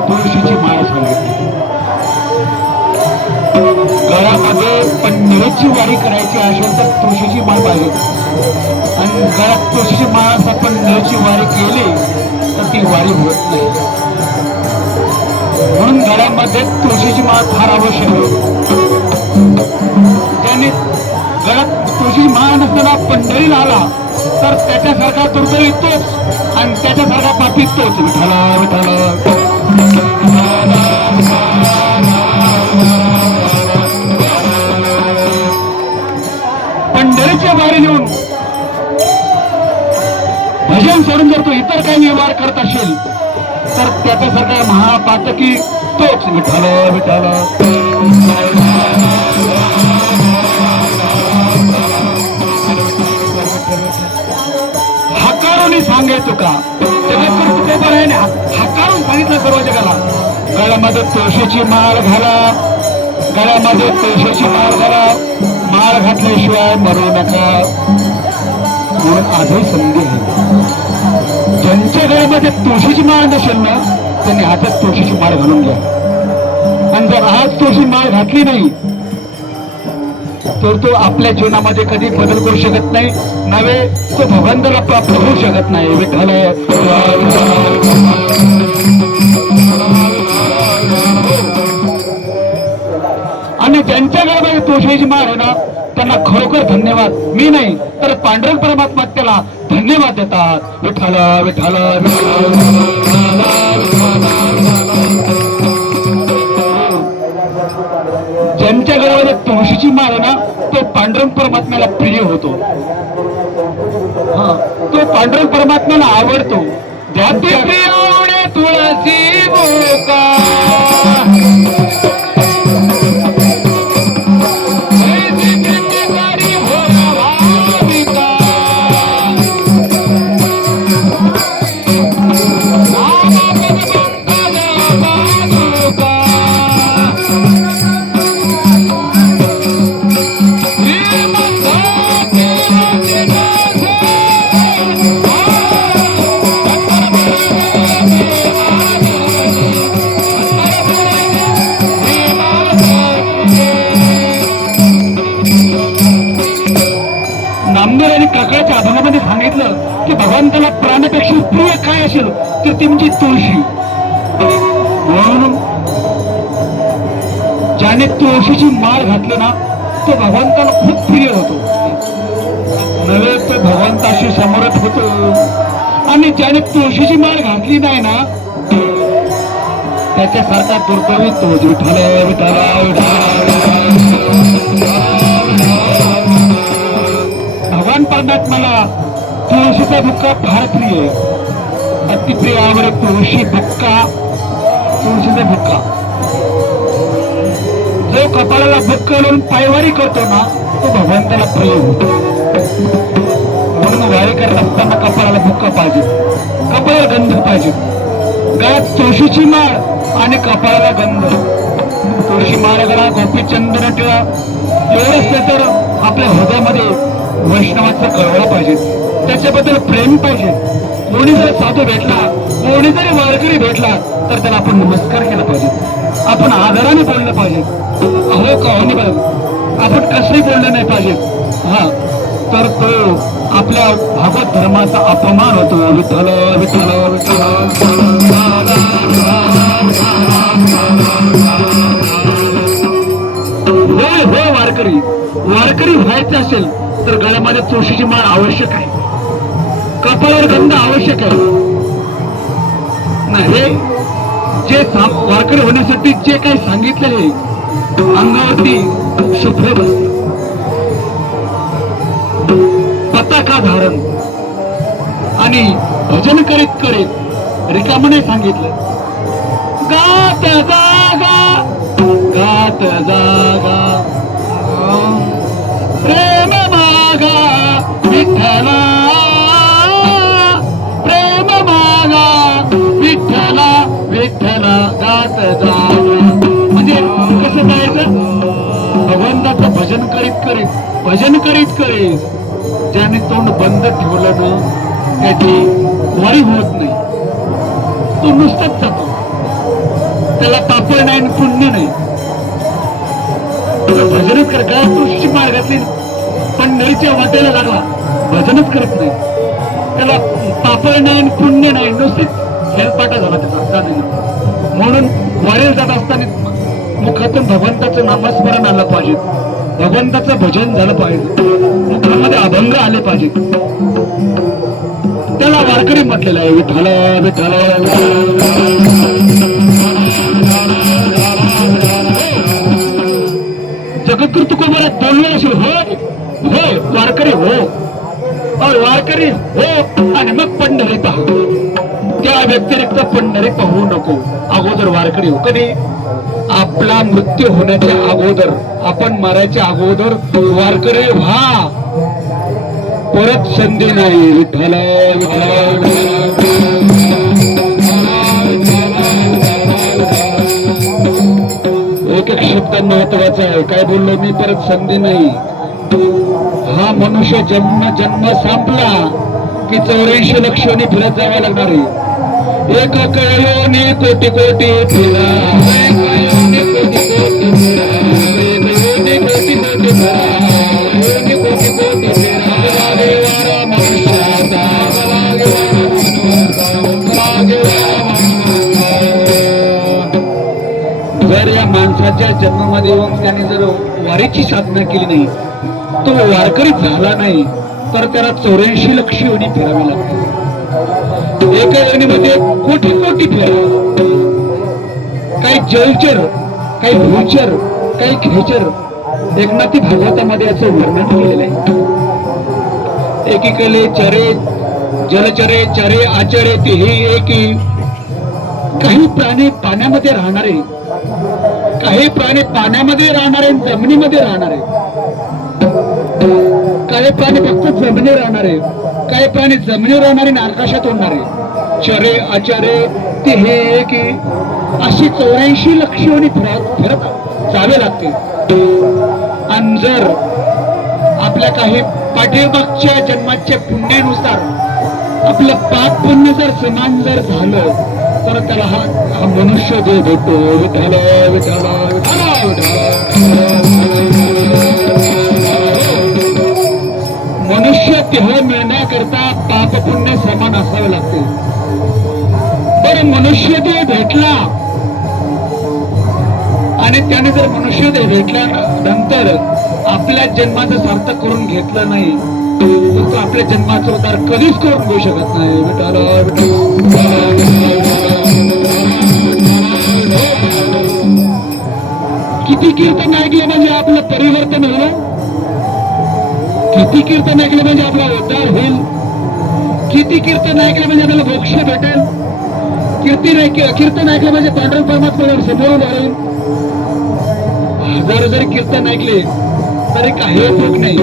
तुळशीची माळा सांगितली. गळ्यामध्ये पंढरीची वारी करायची असेल तर तुळशीची माळ पाहिजे, आणि गळ्यात तुळशीची माळ असा पंढरीची वारी केली तर ती वारी होत नाही. म्हणून गळ्यामध्ये तुळशीची माळ फार आवश्यक आहे. त्याने गळ्यात तुळशीची माळ नसताना पंढरीला आला तर त्याच्यासारखा दुर्दैवी तोच आणि त्याच्यासारखा पापी तोच. विठ्ठला विठ्ठला पंढरीच्या वारी नेऊन भजन सोडून जर तो इतर काही व्यवहार करत असेल तर त्याच्यासारखा महापातकी तोच. विठ्ठला विठ्ठला हकारून सांगायचो का? हकारून सांगितलं सर्व जगाला, गळ्यामध्ये तुळशीची माळ घाला, गळ्यामध्ये तुळशीची माळ घाला, माळ घातल्याशिवाय मरू नका. म्हणून आजही संधी आहे, ज्यांच्या गळ्यामध्ये तुळशीची माळ नसेल ना त्यांनी हातात तुळशीची माळ घालून घ्या. आणि जर आज तुळशी माळ घातली नाही तर तो आपल्या जीवनामध्ये कधी बदल करू शकत नाही, नव्हे तो भगवंताला प्राप्त होऊ शकत नाही. विठ्ठल आणि ज्यांच्या घरामध्ये तुळशीची माळ आहे ना त्यांना खरोखर धन्यवाद. मी नाही तर पांडुरंग परमात्मा त्याला धन्यवाद देतात. विठ्ठल विठ्ठल ज्यांच्या घरामध्ये तुळशीची माळ आहे ना तो पांडुरंग परमात्म्याला प्रिय होतो, तो पांडुरंग परमात्म्याला आवडतो. जाती प्रिय तुळसी बोका काकड्याच्या अभंगामध्ये सांगितलं की भगवंताला प्राण्यापेक्षा प्रिय काय असेल तर ती म्हणजे तुळशी. म्हणून ज्याने तुळशीची माळ घातली ना तो भगवंताला खूप प्रिय होतो, नव्हे तर भगवंताशी समोरच होतो. आणि ज्याने तुळशीची माळ घातली नाही ना त्याच्यासारखा दुर्दैवी तोच. विठ्ठल विठ्ठल भगवान परमात्म्याला तुळशीचा बुक्का फार प्रिय, अति प्रिय आवडे तुळशी बुक्का, तुळशीचा बुक्का. जो कपाळाला बुक्क लावून पायवारी करतो ना तो भगवंताला प्रिय होतो. म्हणून वारी करत असताना कपाळाला बुक्क पाहिजे, कपाळाला गंध पाहिजे. गळ्यात तुळशीची माळ आणि कपाळाला गंध. तुळशी माळ गळा, गोपीचंदन टिळा, एवढं असलं तर आपल्या हृदयामध्ये वैष्णवाचं कळवळं पाहिजे, त्याच्याबद्दल प्रेम पाहिजे. कोणी जर साधू भेटला, कोणी जरी वारकरी भेटला तर त्याला आपण नमस्कार केला पाहिजे, आपण आदराने बोललं पाहिजे. अहो कहाणी बघ, आपण कसंही बोललं नाही पाहिजे. हा तर तो आपल्या भागवत धर्माचा अपमान होतो. विठ्ठल विठ्ठल विठ्ठल. होय हो वारकरी, वारकरी व्हायचे असेल तर गळ्यामध्ये तुळशीची माळ आवश्यक आहे, कपाळावर गंध आवश्यक आहे. नाही जे वारकरी होण्यासाठी जे काही सांगितलेले अंगावरती शुभ्र बसते, पताका धारण आणि भजन करीत करीत रिकामने सांगितलं. गात जागा गात जागा प्रेम मागा विठ्ठला, प्रेम मागा विठ्ठला विठ्ठला गात जागा. म्हणजे कसं जायचं? भगवंताचं भजन करीत करीत, भजन करीत करीत ज्याने तोंड बंद ठेवलं ना त्याची वारी होत नाही, तो नुसताच जातो, त्याला पापड नाही आणि पुण्य नाही. भजनच कर, काय तुळशीची माळ घातली पंढरीच्या वाटेला लागला, भजनच करत नाही, त्याला पापड नाही आणि पुण्य नाही, नुसतीच हेलपाटा झाला त्याचा जाणं. म्हणून वारीला जात असताना मुखातून भगवंताचं नामस्मरण आलं पाहिजे, भगवंताचं भजन झालं पाहिजे, मुखामध्ये अभंग आले पाहिजे. त्याला वारकरी म्हटलेलं आहे. विठ्ठल विठ्ठल. जगद्गुरु तुकोबाला बोलले असेल, होय वारकरी हो, वारकरी हो आणि मग पंढरी पाहू, त्या व्यतिरिक्त पंढरी पाहू नको, अगोदर वारकरी हो. कधी आपला मृत्यू होण्याच्या अगोदर, आपण मरायच्या अगोदर वारकरी व्हा, परत संधी नाही. विठ्ठल एक एक शब्द महत्वाचा आहे. काय बोललो मी? परत संधी नाही. हा मनुष्य जन्म संपला की 84 लक्षांनी फिरत जावं लागणार आहे. एक कळयोनी कोटी कोटी फिरा, जर या माणसाच्या जन्मामध्ये येऊन त्याने जर वारीची साधना केली नाही, तो वारकरी झाला नाही, तर त्याला 84 लक्ष योनी फिरावी लागते. एका योनीमध्ये कोटी कोटी फिरा, काही जलचर, काही भूचर, काही खेचर. एकनाथी भागवतामध्ये याचं वर्णन केलेलं आहे. एकीकडे चरे जलचरे चरे आचरे ते हे एकी. काही प्राणी पाण्यामध्ये राहणारे, काही प्राणी पाण्यामध्ये राहणारे, जमिनीमध्ये राहणारे, काही प्राणी फक्त जमिनीवर राहणारे, काही प्राणी जमिनीवर राहणारे आणि आकाशात उडणारे. चरे आचारे ते हे की अशी 84 लक्षणी फिरत जावे लागते. आणि जर आपल्या काही पाठीमागच्या जन्माच्या पुण्यानुसार आपलं पाप पुण्य जर समान जर झालं तर त्याला हा मनुष्य देव भेटतो. विठ्ठल विठ्ठल मनुष्य देह मिळण्याकरता पाप पुण्य समान असावे लागते. तर मनुष्य देह भेटला आणि त्याने जर मनुष्य देह भेटल्यानंतर आपल्या जन्माचं सार्थक करून घेतलं नाही तर तो आपल्या जन्माचा उद्धार कधीच करून घेऊ शकत नाही. किती कीर्तन ऐकलं म्हणजे आपलं परिवर्तन होईल, किती कीर्तन ऐकलं म्हणजे आपला उद्धार होईल, किती कीर्तन ऐकलं म्हणजे आपल्याला मोक्ष भेटेल, कीर्तन ऐकलं म्हणजे पांडुरंग परमात्मा समोरून राहील. हजारो जरी कीर्तन ऐकले तरी काही उपयोग नाही.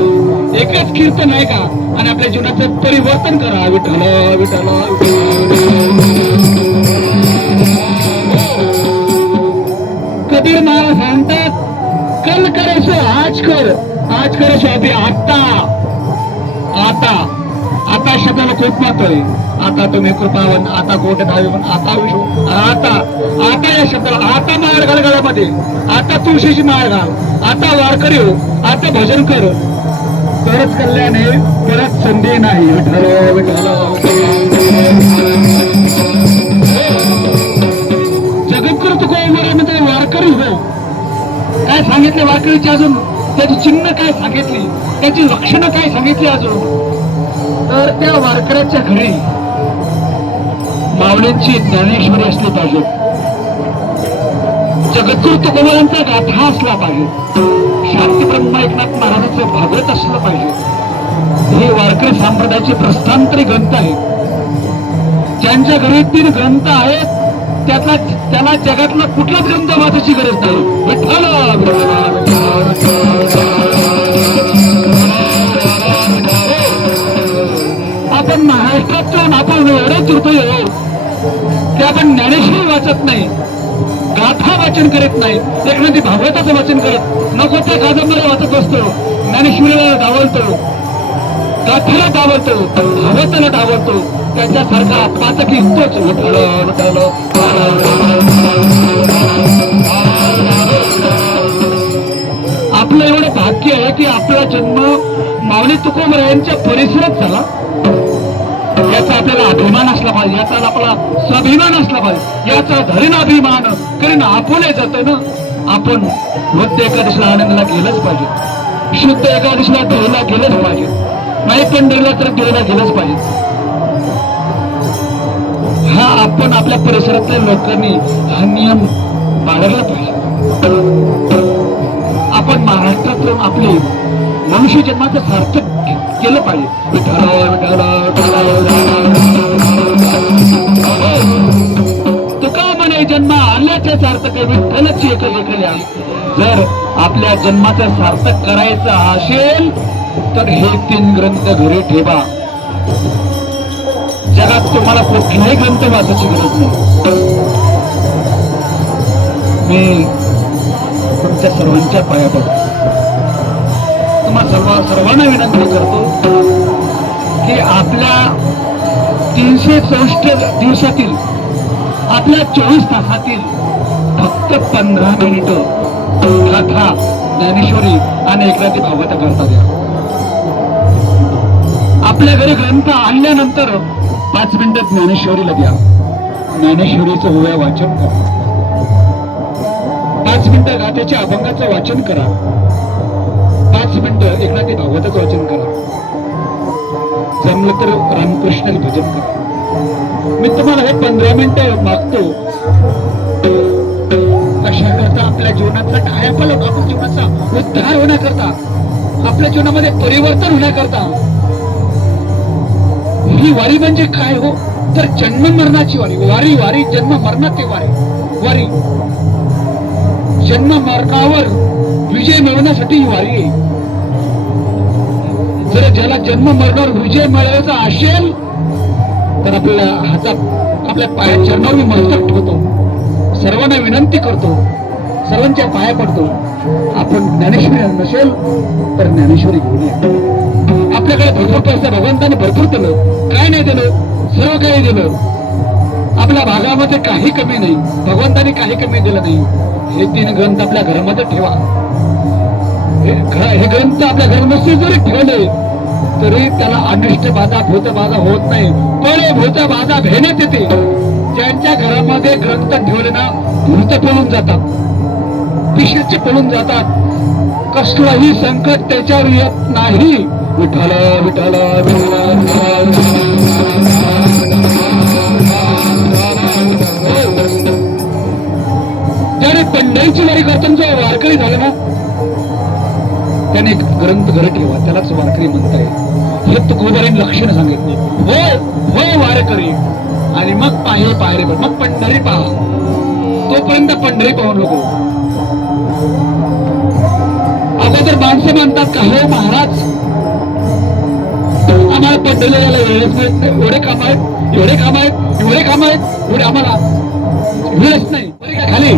एकच कीर्तन ऐका आणि आपल्या जीवनाचं परिवर्तन करा. विठ्ठल विठ्ठल कबीर महाराज सांगतात, कल करे सो आज करे सो अभी आता. आता आता शब्दाला खूप महत्व आहे. आता तुम्ही कृपावन, आता कोट धावे, आता विष्णू, आता आता या शब्दाला, आता माळ घाल गळ्यामध्ये, आता तुळशीची माळ घाल, आता वारकरी हो, आता भजन कर. तरच कल्याण आहे, परत संधी नाही. विठ्ठल विठ्ठल जगद्गुरु तुकोबरामध्ये वारकरी हो. काय सांगितले वारकरीची, अजून त्याची चिन्ह काय सांगितली, त्याची लक्षणं काय सांगितली अजून. तर त्या वारकऱ्याच्या घरी माऊलींची ज्ञानेश्वरी असली पाहिजे, जगद्गुरु तुकोबरांचा गाथा असला पाहिजे, शांती ब्रह्म एकनाथ महाराजांचं भागवत असलं पाहिजे. हे वारकरी संप्रदायाचे प्रस्थांतरी ग्रंथ आहेत. ज्यांच्या घरी 3 ग्रंथ आहेत त्याला जगातला कुठलाच ग्रंथ वाचायची गरज नाही. विठ्ठल आपण महाराष्ट्रातून आपण एवढे तुरतोय की आपण ज्ञानेश्वरी वाचत नाही, गाथा वाचन करत नाही, एखादी भागवताचं वाचन करत नको त्या कादंबऱ्या वाचत असतो, ज्ञानेश्वरीला डावलतो, गाथाला डावलतो, भागवताला डावलतो. त्याच्यासारखा पाचकी तोच विठ्ठल विठ्ठल. आपलं एवढं भाग्य आहे की आपला जन्म माऊली तुकोबर यांच्या परिसरात झाला. याचा आपल्याला अभिमान असला पाहिजे, याचा आपला स्वाभिमान असला पाहिजे, याचा धरीन अभिमान. कारण आपुले जातो ना, आपण वृद्ध एकादशीला आनंदला गेलंच पाहिजे, शुद्ध एकादशीला देवाला गेलंच पाहिजे, नाही पंढरीला तर देवाला गेलंच पाहिजे. हा आपण आपल्या परिसरातल्या लोकांनी हा नियम बाळगला पाहिजे. आपण महाराष्ट्रातून आपले मनुष्य जन्माचं सार्थक केलं पाहिजे. विठ्ठल तुका म्हणे जन्म आल्याचे सार्थक विठ्ठलची एकली आहे. जर आपल्या जन्माचं सार्थक करायचं असेल तर हे 3 ग्रंथ घरी ठेवा. जगात तुम्हाला कुठलाही ग्रंथ वाचायची गरज नाही. मी तुमच्या सर्वांच्या पाया पडतो. तुम्हाला सर्वांना विनंती करतो की आपल्या 364 दिवसातील, आपल्या 24 तासातील फक्त 15 मिनिटं गाथा, ज्ञानेश्वरी आणि एकनाथी भागवत करता द्या. आपल्या घरी ग्रंथ आणल्यानंतर 5 मिनिटं ज्ञानेश्वरीला द्या. ज्ञानेश्वरीचं होया वाचन करा. 5 मिनिटं गाथेच्या अभंगाचं वाचन करा. 5 मिनिटं एकनाथी भागवताचं वाचन करा. जमलं तर रामकृष्ण भजन करा. मी तुम्हाला हे 15 मिनिटं मागतो. अशा करता आपल्या जीवनातला कायापालट, आपल्या जीवनाचा उद्धार होण्याकरता, आपल्या जीवनामध्ये परिवर्तन होण्याकरता. ही वारी म्हणजे काय हो, तर जन्म मरणाची वारी. वारी वारी जन्म मरणाची वारी. वारी जन्म मरणावर विजय मिळवण्यासाठी ही वारी आहे. जर ज्याला जन्म मरणावर विजय मिळवायचा असेल तर आपल्या हातात, आपल्या पाया चरणावर मी मस्तक ठेवतो. सर्वांना विनंती करतो, सर्वांच्या पाया पडतो. आपण ज्ञानेश्वरी नसेल तर ज्ञानेश्वरी घेऊन या. आपल्याकडे भरपूर पैसा भगवंताने भरपूर दिलं, काय नाही दिलं, सर्व काही दिलं. आपल्या भागामध्ये काही कमी नाही, भगवंताने काही कमी दिलं नाही. हे 3 ग्रंथ आपल्या घरामध्ये ठेवा. हे ग्रंथ आपल्या घरामध्ये जरी ठेवले तरी त्याला अनिष्ट बाधा, भूत बाधा होत नाही, पण भूत बाधा भेण्यात येते. ज्यांच्या घरामध्ये ग्रंथ ठेवले ना, भूत पळून जातात, पिशाच पळून जातात. कसलंही संकट त्याच्यावर येत नाही. विठ्ठल विठ्ठल ज्याने पंढरीची वारी करताना जो वारकरी झाला ना, त्याने ग्रंथ घरी ठेवा, त्यालाच वारकरी म्हणताय. हे तुकोबारांनी लक्षण सांगितली. होय होय वारकरी, आणि मग पायरी पायरी, मग पंढरी पहा. तोपर्यंत पंढरी पाहू नको. तर माणसं म्हणतात का हो महाराज आम्हाला पंढरीला यायला वेळच मिळत नाही, एवढे काम आहेत एवढे काम आहेत एवढे काम आहेत एवढे आम्हाला वेळच नाही. बरी का खाली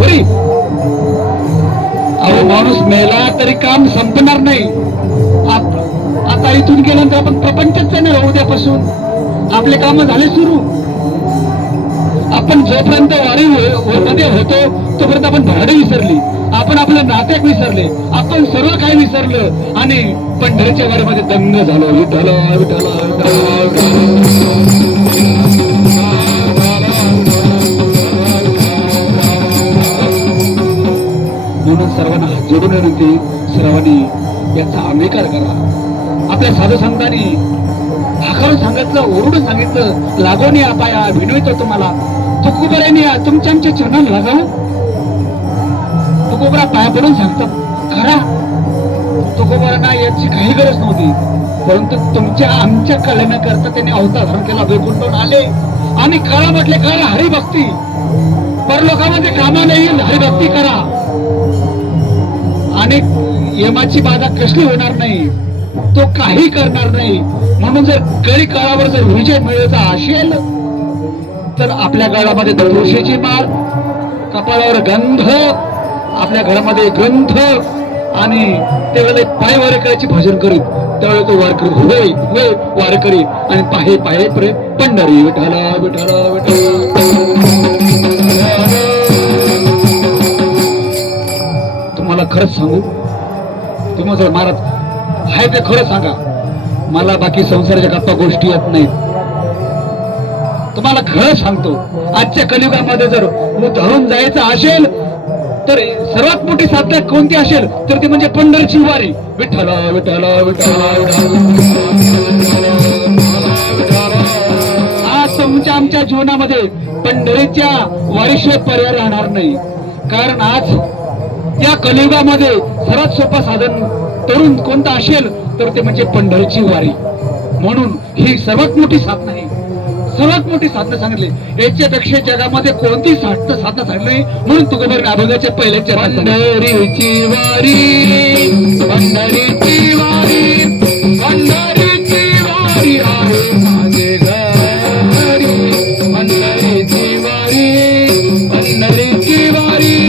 बरी अहो माणूस मेला तरी काम संपणार नाही. आता इथून गेल्यानंतर आपण प्रपंचच नाही उद्यापासून आपले काम झाले सुरू. आपण जोपर्यंत वारी मध्ये होतो तोपर्यंत आपण भाडे विसरली, आपण आपले नाते विसरले, आपण सर्व काही विसरलं आणि पंढरीच्या वारीमध्ये दंग झालो. विठ्ठल विठ्ठल म्हणून सर्वांना हात जोडून विनंती, सर्वांनी याचा अंगीकार करा. आपल्या साधू संतांनी हाकारून सांगितलं, ओरडून सांगितलं, लागून या पाया विनवतो तुम्हाला. तुकोबराने तुमच्या आमच्या चरणाला लागावं. तुकोबरा पाया पडून सांगतात खरा. तुकोबरांना याची काही गरज नव्हती, परंतु तुमच्या आमच्या कल्याणाकरता त्यांनी अवतार धारण केला. वैकुंठावरून आले आणि कळा म्हटले कळा हरिभक्ती. परलोकामध्ये कामाला येईल हरिभक्ती करा आणि यमाची बाधा कसली होणार नाही, तो काही करणार नाही. म्हणून जर कळी काळावर जर विजय मिळवायचा असेल तर आपल्या गळामध्ये तुळशीची माळ, कपाळावर गंध, आपल्या घरामध्ये ग्रंथ आणि त्यावेळेला पाय वारकऱ्याची भजन करीत त्यावेळेला तो वारकरी होय होय वारकरी आणि पाहे पाहे प्रे पंढरी विठ्ठला विठ्ठला विठ्ठला. तुम्हाला खरंच सांगू, तुम्ही जर महाराज हाय ते खरं सांगा, मला बाकी संसाराच्या गप्पा गोष्टी येत नाहीत. तुम्हाला खरं सांगतो, आजच्या कलियुगामध्ये जर धरून जायचं असेल तर सर्वात मोठी साधना कोणती असेल तर ती म्हणजे पंढरीची वारी. विठ्ठला विठ्ठला विठ्ठला. आज तुमच्या आमच्या जीवनामध्ये पंढरीच्या वारीशिवाय पर्याय राहणार नाही. कारण आज या कलियुगामध्ये सर्वात सोपं साधन तरुण कोणतं असेल तर ते म्हणजे पंढरीची वारी. म्हणून ही सर्वात मोठी साधना आहे, सर्वात मोठी साधना सांगितली. याच्यापेक्षा जगामध्ये कोणती साधना सांगितली नाही. म्हणून तुकोबाराने अभंगाच्या पहिल्या चरणात पंढरीची वारी पंढरीची वारी पंढरीची वारी आहे माझे घरी. पंढरीची वारी पंढरीची वारी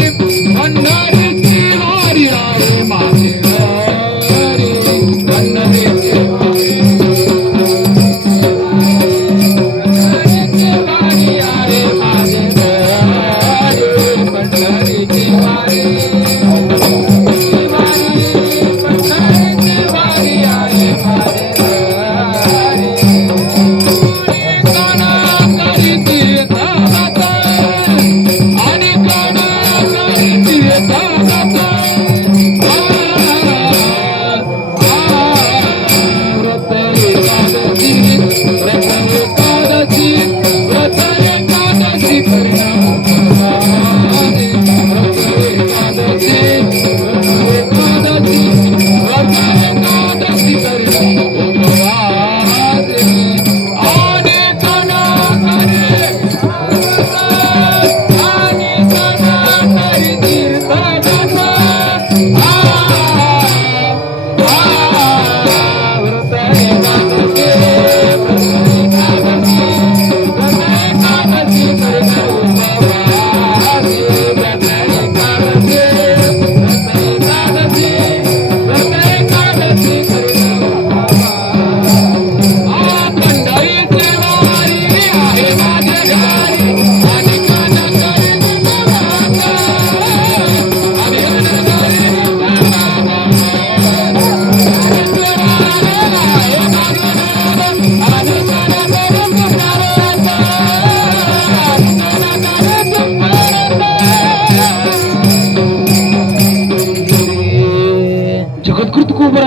पंढरीची वारी आहे माझे घरी.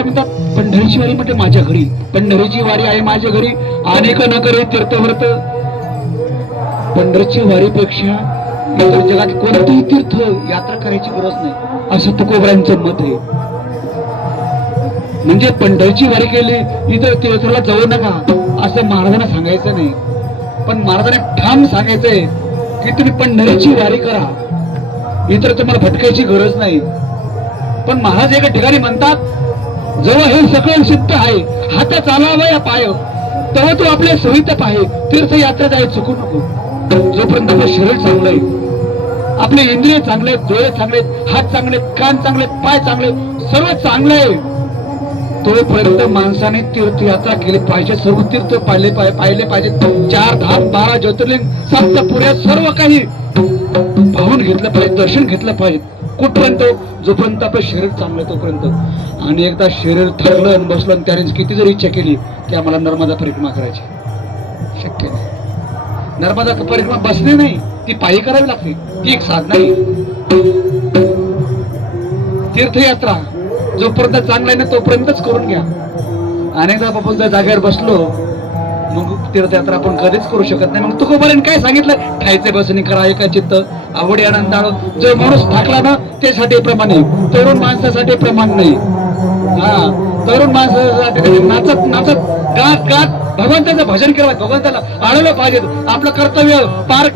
पंढरीची पंढरीची वारी म्हणजे माझ्या घरी. पंढरीची वारी आहे माझ्या घरी. अनेक नगरे तीर्थव्रत. पंढरीची वारीपेक्षा इतर जगात कोणतंही तीर्थ यात्रा करायची गरज नाही असं तुकोबरांचं मत आहे. म्हणजे पंढरीची वारी केली इतर तीर्थाला जाऊ नका असं महाराजांना सांगायचं नाही, पण महाराजांना ठाम सांगायचंय की तुम्ही पंढरीची वारी करा, इतर तुम्हाला भटकायची गरज नाही. पण महाराज एका ठिकाणी म्हणतात जेव्हा हे सगळं सिद्ध आहे, हात चालावा या पाय, तेव्हा तू आपल्या सोयीत आहे तीर्थयात्रा जाय चुकू नको. जोपर्यंत आपलं शरीर चांगलं आहे, आपले इंद्रिय चांगले आहेत, डोळे चांगले आहेत, हात चांगले आहेत, कान चांगले आहेत, पाय चांगले, सर्व चांगलं आहे, तोपर्यंत माणसाने तीर्थयात्रा केली पाहिजे. सर्व तीर्थ पाहिले पाहिजेत. 4 धाम, 12 ज्योतिर्लिंग, सप्तपुऱ्या, सर्व काही पाहून घेतलं पाहिजे, दर्शन घेतलं पाहिजे. कुठपर्यंत? जोपर्यंत आपलं शरीर चांगलं तोपर्यंत. आणि एकदा शरीर थकलं आणि बसलं आणि त्याने किती जर इच्छा केली की आम्हाला नर्मदा परिक्रमा करायची, शक्य नाही. नर्मदा परिक्रमा बसणे नाही, ती पायी करावी लागते, ती एक साधना आहे. तीर्थयात्रा जोपर्यंत चांगला आहे ना तोपर्यंतच करून घ्या. अनेकदा आपण जर जागेवर बसलो मग तीर्थयात्रा आपण कधीच करू शकत नाही. मग तुकोबाराने काय सांगितलं? खायचे बसणी करा एका चित्त, आवडी आनंदाळ. जो माणूस थाकला ना त्यासाठी प्रमाण आहे, तरुण माणसासाठी प्रमाण नाही. हा, तरुण माणसासाठी नाचत नाचत गात गात भगवंताचं भजन केलं पाहिजे, भगवंताला आळवलं पाहिजे. आपलं कर्तव्य पार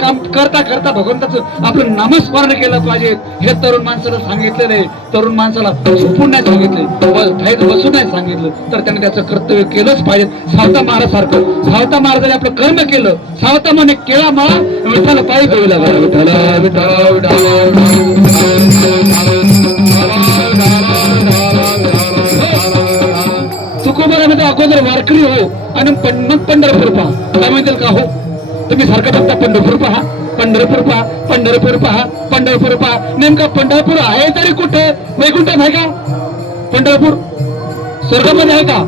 काम करता करता भगवंताचं आपलं नामस्मरण केलं पाहिजे. हे तरुण माणसाला सांगितलेलं आहे. तरुण माणसाला झोपून नाही सांगितले, बसून नाही सांगितलं, तर त्याने त्याचं कर्तव्य केलंच पाहिजे. सावता महाराजसारखं, सावता महाराजाने आपलं कर्म केलं. सावता म्हणे केळा माळा विठ्ठल पायी कवी लागला. विठ्ठल तुकोबारामध्ये अगोदर वारकरी हो आणि मग पंढरपूर पहा. काय म्हणतील का? हो, तुम्ही सारखं बघता पंढरपूर पहा, पंढरपूर पहा, पंढरपूर पहा, पंढरपूर पहा. नेमका पंढरपूर आहे तरी कुठे? वैकुंठात आहे का पंढरपूर? स्वर्गामध्ये आहे का?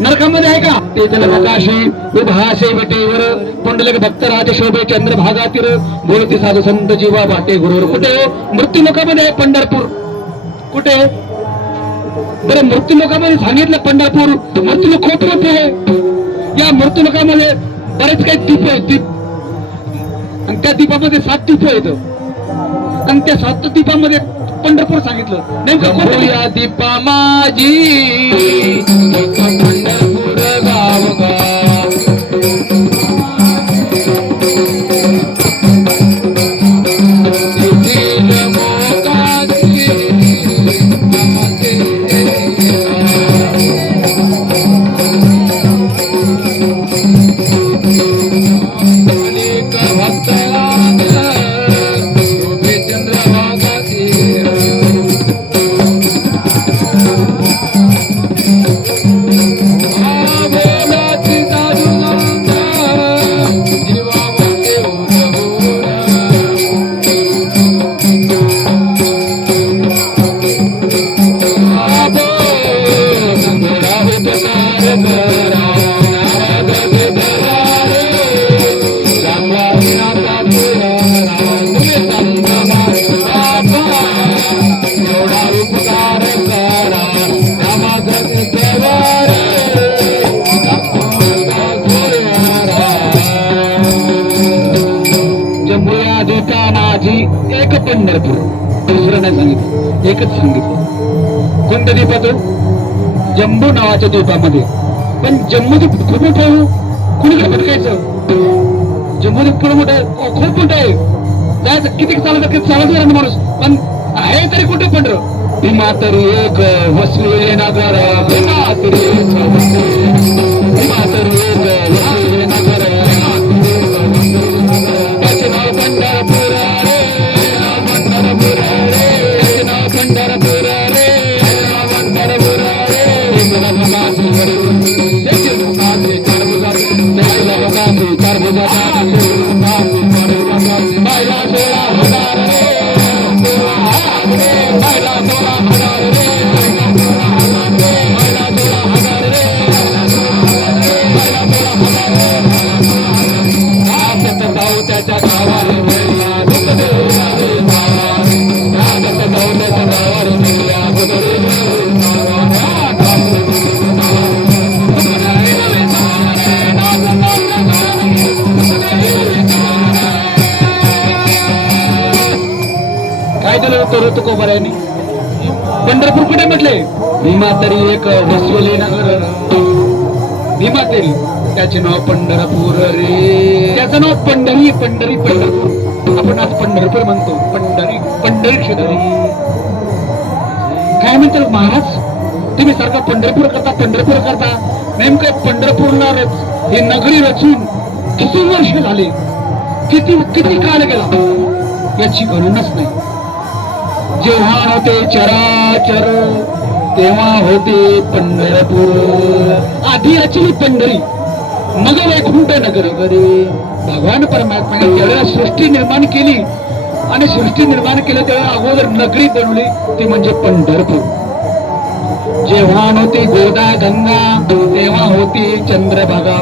नरकामध्ये आहे का? ते त्याला नकाशी उभासे विटेवर पुंडलिक भक्त राजे शोभे चंद्रभागा तीर बोलती साधू संत जीवा वाटे गुरुवर. कुठे? मृत्यू लोकामध्ये आहे पंढरपूर. कुठे? बरं, मृत्यू लोकांमध्ये सांगितलं पंढरपूर. मृत्यू लोक खूप मोठे आहे. या मृत्यू लोकांमध्ये बरेच काही द्वीप आहेत, द्वीप. आणि त्या द्वीपामध्ये 7 द्वीप आहेत आणि त्या 7 द्वीपामध्ये पंढरपूर सांगितलं. नेमकं या दीपा माझी पंढरपूर गाव एक पंढरपूर. दुसरं नाही सांगितलं, एकच सांगितलं. कोणत्या द्वीपात? जम्बू नावाच्या द्वीपामध्ये. पण जम्बूद्वीप खूप मोठं आहे, कुणी भटकायचं? जम्बूद्वीप खूप मोठं आहे, खूप मोठं आहे. जायचं किती चालत माणूस, पण आहे तरी कुठे पंढर? भीमा तरी एक वसलेले नगर, भीमा तरी एक नगर, त्याचे नाव पंढरपूर. तुकोबारायने पंढरपूर कुठे म्हटले? भीमा तरी एक वसलेले नगर, भीमा तरी त्याचे नाव पंढरपूर रे. त्याचं नाव पंढरी. पंढरी पंढरपूर. आपण आज पंढरपूर म्हणतो. पंढरी, पंढरी क्षेत्र. काय म्हणतात महाराज, तुम्ही सारखं पंढरपूर करता. नेमकं पंढरपूरला ही नगरी रचून किती वर्ष झाले, किती काळ गेला याची गणनाच नाही. जेव्हा होते चराचर तेव्हा होते पंढरपूर. आधी याची पंढरी, मग वैकुंठ नगरी. भगवान परमात्माने ज्यावेळेला सृष्टी निर्माण केली आणि सृष्टी निर्माण केलं तेव्हा अगोदर नगरी बनवली, ती म्हणजे पंढरपूर. जेव्हा नव्हती गोदा गंगा तेव्हा होती चंद्रभागा.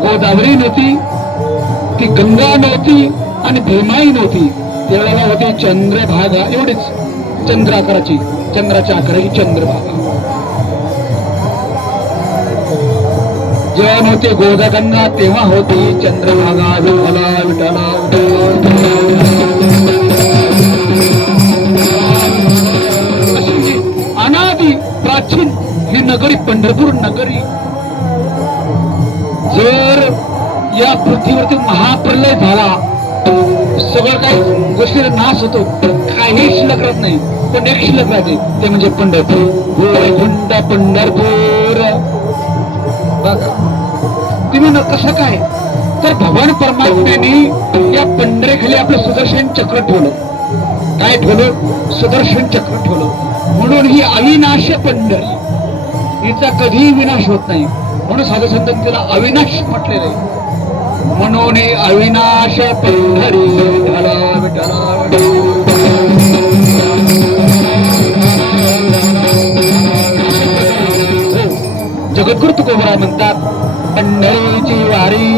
गोदावरी नव्हती, ती गंगा नव्हती आणि भीमाई नव्हती, तेव्हा होती चंद्रभागा. एवढीच चंद्राकाराची, चंद्राच्या आकाराची चंद्रभागा. जेव्हा नव्हती गोदा गंगा तेव्हा होती चंद्रभागा. विठला विठला अनादी प्राचीन ही नगरी पंढरपूर नगरी. जर या पृथ्वीवरती महाप्रलय झाला, सगळं काही गोष्टीचा नाश होतो, काही शिल्लक राहत नाही, पण एक शिल्लक राहते, ते म्हणजे पंढरपूर. वैकुंठ पंढरपूर. बघा तुम्ही कसं काय, तर भगवान परमात्म्याने या पंढरेखाली आपलं सुदर्शन चक्र ठेवलं. काय ठेवलं? सुदर्शन चक्र ठेवलं. म्हणून ही अविनाश पंढरी, हिचा कधीही विनाश होत नाही. म्हणून साधू संतांनी तिला अविनाश म्हटलेलं आहे. म्हणून अविनाश पंढरी विठला विठला. जगद्गुरु तुकोबरा म्हणतात, पंढरीची वारी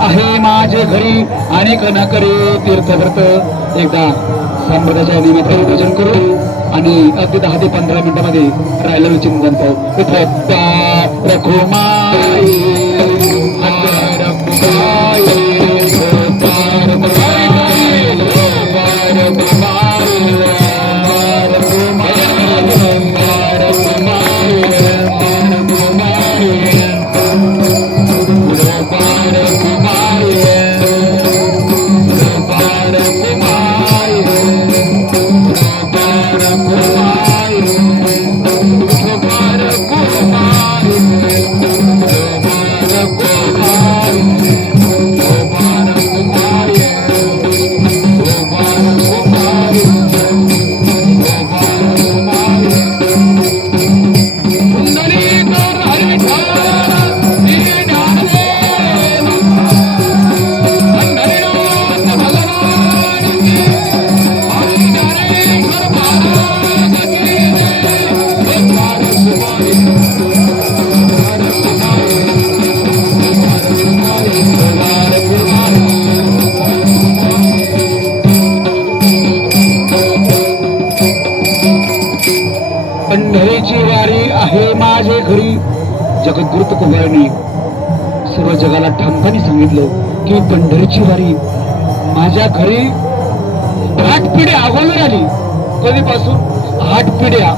आहे माझे घरी, अनेक न करे तीर्थव्रत. एकदा संप्रदायाच्या नियमाप्रमाणे भजन करू आणि अगदी 10 ते 15 मिनिटांमध्ये राहिलेलं चिंतन पाहू. रघुमाई पंढरीची वारी आहे माझे घरी. जगद्गुरु तुकोबारांनी सर्व जगाला ठामपणे सांगितलं की पंढरीची वारी माझ्या घरी 8 पिढ्या अगोदर आली. कधीपासून? 8 पिढ्या.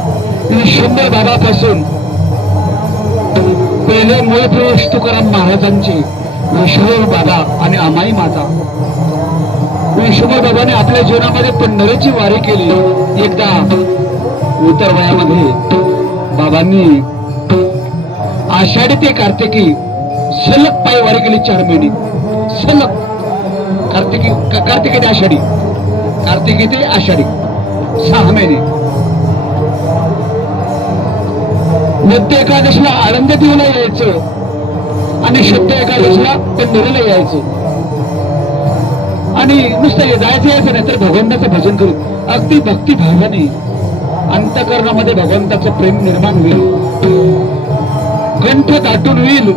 विश्वंभर बाबापासून पहिले मूळ पुरुष तुकाराम महाराजांचे विश्वंभर बाबा आणि अमाई माता. विश्वंभर बाबाने आपल्या जीवनामध्ये पंढरीची वारी केली. एकदा उतर वयामध्ये बाबांनी आषाढी ते कार्तिकी सलग पायी वारी केली. 4 महिने सलग. कार्तिकी ते आषाढी, कार्तिकी ते आषाढी 6 महिने. मध्य एकादशीला आळंदी देवीला यायचं आणि शुद्ध एकादशीला पंढरीला यायचं. आणि नुसतं जायचं यायचं नाही तर भगवंताचं भजन करू. अगदी भक्तिभावाने अंतःकरणामध्ये भगवंताचं प्रेम निर्माण होईल, कंठ दाटून होईल,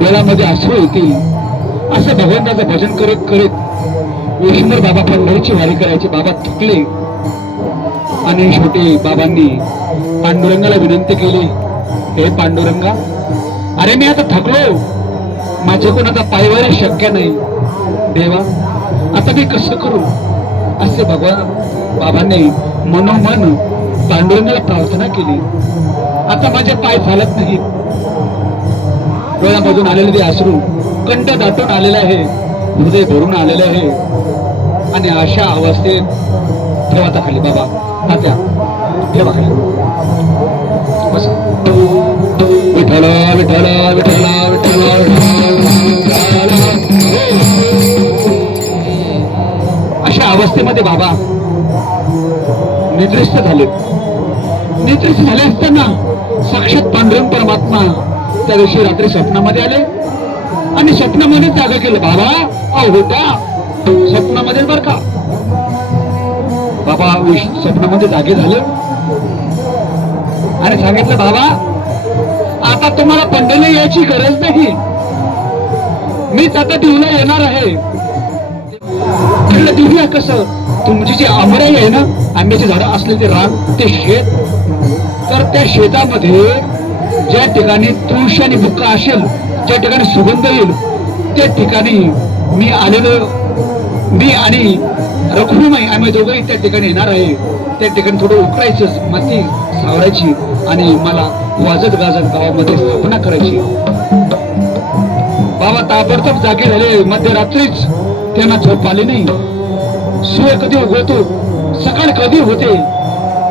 डोळ्यामध्ये अश्रू येतील. असं भगवंताचं भजन करत करत विश्वंभर बाबा पंढरीची वारी करायचे. बाबा थकले आणि शेवटी बाबांनी पांडुरंगाला विनंती केली, हे पांडुरंगा, अरे मी आता थकलो, माझ्याकडून आता पायवारी शक्य नाही. देवा आता मी कसं करू? असे भगवान बाबांनी मनोमन पांडुरंगाला प्रार्थना केली. आता माझे पाय चालत नाहीत, डोळ्यामधून आलेले ते अश्रू, कंठ दाटून आलेला आहे, हृदय भरून आलेले आहे. आणि अशा अवस्थेत ठेवा खाली बाबा, आता ठेवा खाली. बस. विठ्ठल विठ्ठल विठ्ठल विठ्ठल अशा अवस्थेमध्ये बाबा निद्रिस्त झाले. निद्रिस्त झाले असताना साक्षात पांडुरंग परमात्मा त्या दिवशी रात्री स्वप्नामध्ये आले आणि स्वप्नामध्ये जागा केलं. बाबा अहो होता स्वप्नामध्ये बर का. बाबा स्वप्नामध्ये जागे झाले आणि सांगितलं बाबा आता तुम्हाला पंढरीला यायची गरज नाही, मीच आता देऊला येणार आहे. देऊया कसं, तुमची जी आंबराई आहे ना, आंब्याची झाडं असलेले रान, ते शेत, तर त्या शेतामध्ये ज्या ठिकाणी तुळशी आणि बुक्का असेल, ज्या ठिकाणी सुगंध येईल, त्या ठिकाणी मी आलेलो, मी आणि रखुमाई आम्ही दोघंही त्या ठिकाणी येणार आहे. त्या ठिकाणी थोडं उकरायचं, माती सावरायची आणि मला वाजत गाजत गावामध्ये स्थापना करायची. बाबा ताबडतोब जागे झाले. मध्यरात्रीच त्यांना झोप आली नाही. सूर्य कधी उगवतो, सकाळ कधी होते.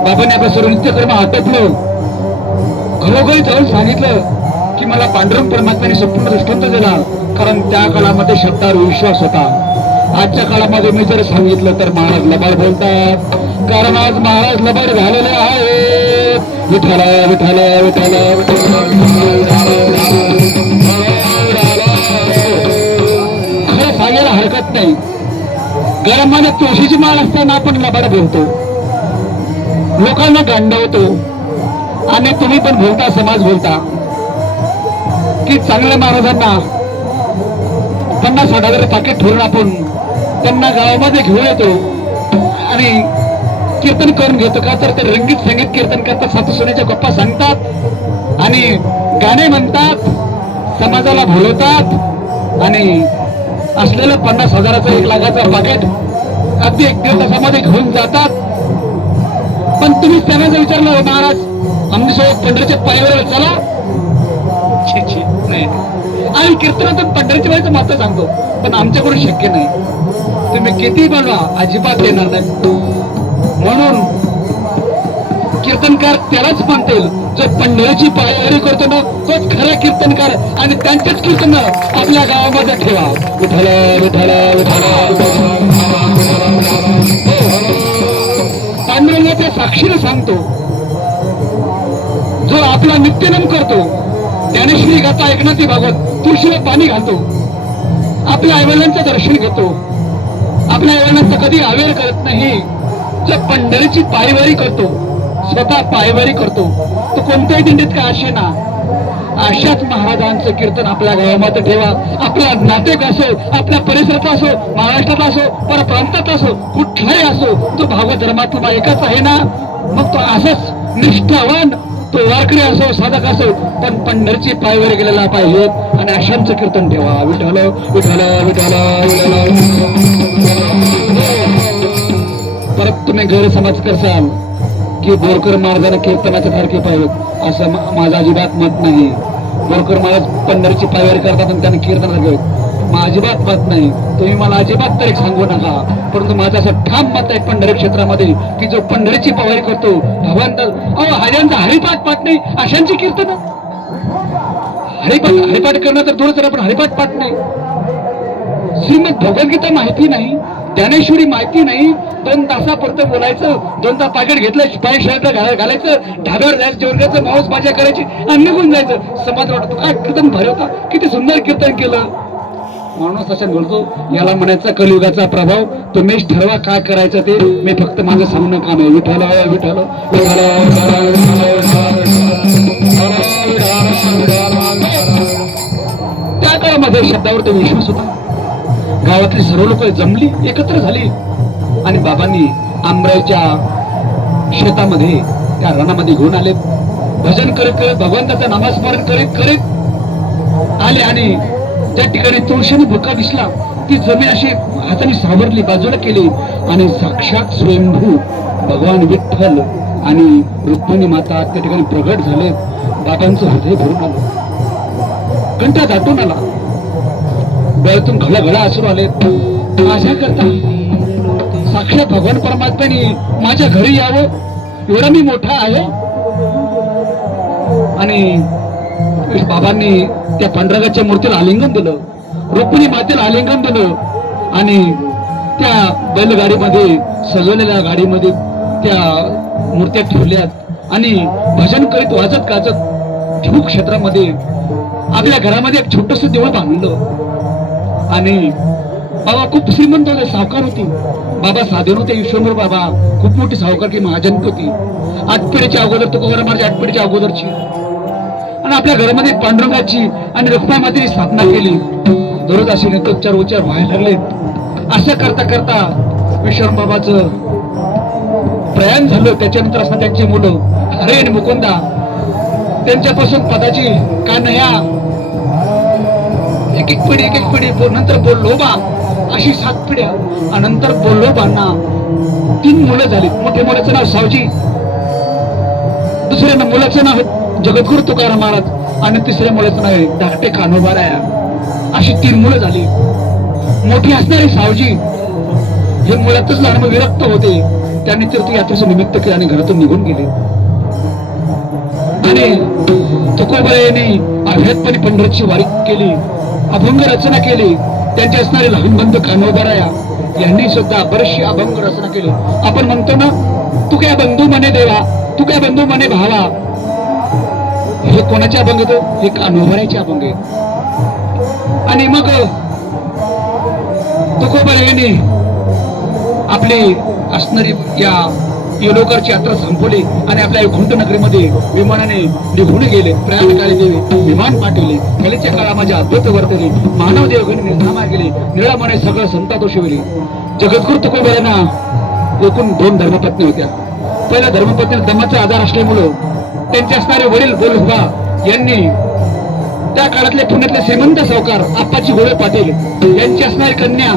बाबांनी आपलं सर्व नित्यकर्म आटोपलं. घरोघरी जाऊन सांगितलं की मला पांडुरंग परमात्म्याने संपूर्ण दृष्टांत दिला, कारण त्या काळामध्ये शब्दावर विश्वास होता. आजच्या काळामध्ये मी जर सांगितलं तर महाराज लबाड बोलतात, कारण आज महाराज लबाड झालेले आहेत. विठ्ठल विठ्ठल विठ्ठल खरं सांगायला हरकत नाही. गरमाने तुळशीची माळ असताना आपण लबाड बोलतो, लोकांना गांडवतो आणि तुम्ही पण बोलता, समाज बोलता की चांगल्या महाराजांना 50-60 पाकिट ठेवून आपण त्यांना गावामध्ये घेऊन येतो आणि कीर्तन करून घेतो. का तर ते रंगीत संगीत कीर्तन करतात, सासूसुनेच्या गप्पा सांगतात आणि गाणे म्हणतात, समाजाला भुलवतात आणि असलेलं 50,000चं 1 लाखाचं पाकिट अगदी 1-1.5 तासामध्ये घेऊन जातात. पण तुम्ही त्यांना जर विचारलं महाराज आमच्यासोबत पंढरीच्या पायवर चला, नाही. आणि कीर्तनातून पंढरीच्या वेळेचं मात्र सांगतो, पण आमच्याकडून शक्य नाही. तुम्ही किती बनवा अजिबात येणार नाही. म्हणून कीर्तनकार त्यालाच म्हणतील जो पंढरीची पायवारी करतो ना, तोच खरा कीर्तनकार. आणि त्यांचेच कीर्तन आपल्या गावामध्ये ठेवा. विठ्ठल विठ्ठल विठ्ठल. पांडुरंगाच्या साक्षीने सांगतो, जो आपला नित्यनेम करतो, ज्ञानेश्वरी गाथा एकनाथी भागवत, तुळशीला पाणी घालतो, आपल्या आईवडिलांचं दर्शन घेतो, आपल्या आईवडिलांचा कधी आवेर करत नाही, जो पंढरीची पायवारी करतो, स्वतः पायवारी करतो, तो कोणत्याही दिंडीत का असे ना, अशाच महाराजांचं कीर्तन आपल्या गावामध्ये ठेवा. आपला नातेक असो, आपल्या परिसरात असो, महाराष्ट्रात असो, परप्रांतात असो, कुठलाही असो, तो भागवत धर्मात्मा एकच आहे ना. मग तो असाच निष्ठावान, तो वारकरी असो, साधक असो, पण पंढरीची पायवारी गेलेला पाहिजेत आणि अशांचं कीर्तन ठेवा. विठ्ठल विठ्ठल विठ्ठल. परत तुम्ही गैरसमज करसाल की बोरकर महाराजांना कीर्तनाच्या सारखे पाहिजेत, असं माझं अजिबात मत नाही. बोरकर महाराज पंढरीची पायवारी करतात आणि त्यांना कीर्तन घेत, मग अजिबात मत नाही. तुम्ही मला अजिबात तरी सांगू नका, परंतु माझं असं ठाम मत आहे पंढरी क्षेत्रामध्ये की जो पंढरीची पायवारी करतो, भगवंत हरियांचा हरिपाठ पाठ नाही, अशांची कीर्तन. हरिपाठ करणं तर दूरच आहे, पण हरिपाठ पाठ नाही. श्रीमद भगवद्गीता माहिती नाही, ज्ञानेश्वरी माहिती नाही, 2 तासापुरतं बोलायचं, 2 तास पाकिट घेतलं, पाय शर्ट घालायचं, ढाब्यावर जायचं, जेवण घ्यायचं, मांस भाज्या करायची आणि निघून जायचं. समाज वाटतो काय कीर्तन भारी होता, किती सुंदर कीर्तन केलं. माणूस अशा बोलतो, याला म्हणायचा कलियुगाचा प्रभाव. तुम्हीच ठरवा काय करायचं ते, मी फक्त माझं सांगणं काम आहे. विठ्ठल विठ्ठल त्या काळामध्ये शब्दावर तो विश्वास होता. गावातली सर्व लोक जमली, एकत्र झाली आणि बाबांनी आंबराईच्या शेतामध्ये त्या रणामध्ये घेऊन आले. भजन करत करत, भगवंताचं नामस्मरण करीत करीत आले आणि त्या ठिकाणी तुळशीने बुक्का दिसला. ती जमीन अशी हाताने सावरली, बाजूला केली आणि साक्षात स्वयंभू भगवान विठ्ठल आणि रुक्मिणी माता त्या ठिकाणी प्रगट झाले. बाबांचं हृदय भरून आलं, कंठ दाटून आला, डोळ्यातून घळघळा अश्रू आले. माझ्या करता साक्षात भगवान परमात्म्याने माझ्या घरी यावं, एवढा मी मोठा आहे. आणि बाबांनी त्या पांडुरंगाच्या मूर्तीला आलिंगन दिलं, रुक्मिणी मातेला आलिंगन दिलं आणि त्या बैलगाडीमध्ये सजवलेल्या गाडीमध्ये त्या मूर्त्या ठेवल्यात आणि भजन करीत वाजत गाजत भिवू क्षेत्रामध्ये आपल्या घरामध्ये एक छोटस देऊळ बांधलं. आणि बाबा खूप श्रीमंत होते, सावकार होती. बाबा साधे नव्हते, विश्वंभर बाबा खूप मोठी सावकारकी महाजनक होती. 8 पिढीच्या अगोदर तुकोबारा महाराज 8 पिढीच्या अगोदरची. आणि आपल्या घरामध्ये पांडुरंगाची आणि रुक्मा मातेची स्थापना केली. दररोज असे नेतोच्चार उच्चार व्हायला लागले. असं करता करता विश्वंभर बाबाचं प्रयाण झालं. त्याच्यानंतर असं त्यांची मुलं हरे आणि मुकुंदा, त्यांच्यापासून पदाची कान्हया, एक एक पिढी नंतर बोल्लोबा, अशी 7 पिढ्या. आणि नंतर बोल्लोबांना 3 मुलं झाली. मोठ्या मुलाचं नाव सावजी, दुसऱ्या मुलाचं नाव जगद्गुरु तुकाराम महाराज आणि तिसऱ्या मुलाचं नाव आहे धाकटे कान्होबाराया. अशी 3 मुलं झाली. मोठी असणारी सावजी हे मुळातच लहान विरक्त होते. त्यांनी तीर्थयात्रेचं निमित्त केलं आणि घरातून निघून गेले. आणि तुकोबारायांनी अभ्यातपणे पंढरीची वारी केली, अभंग रचना केली. त्यांचे असणारे लहान बंधू कान्होबाराया यांनी सुद्धा बरीचशी अभंग रचना केली. आपण म्हणतो ना, तू काय बंधू म्हणे देवा, तू काय बंधू म्हणे भावा. हे कोणाचे अभंग होतो? हे कान्होबारायाचे अभंग आहे. आणि मग तुकोबारायांनी आपली असणारी या येलोकरची यात्रा संपवली आणि आपल्या वैकुंठ नगरीमध्ये विमानाने निघून गेले. प्रयाणकाळी देवी विमान पाठवले. कलेच्या काळामध्ये अद्भुत वर्तले. मानव देवगण निर्धामा गेले. निळामाने सगळं संतादोष होईल. जगद्गुरु तुकोबारायांना एकूण 2 धर्मपत्नी होत्या. पहिल्या धर्मपत्नी दमाचा आजार असल्यामुळं त्यांचे असणारे वडील बोलबा यांनी त्या काळातले पुण्यातले श्रीमंत सावकार आप्पाची गोळे पाटील यांची असणारी कन्या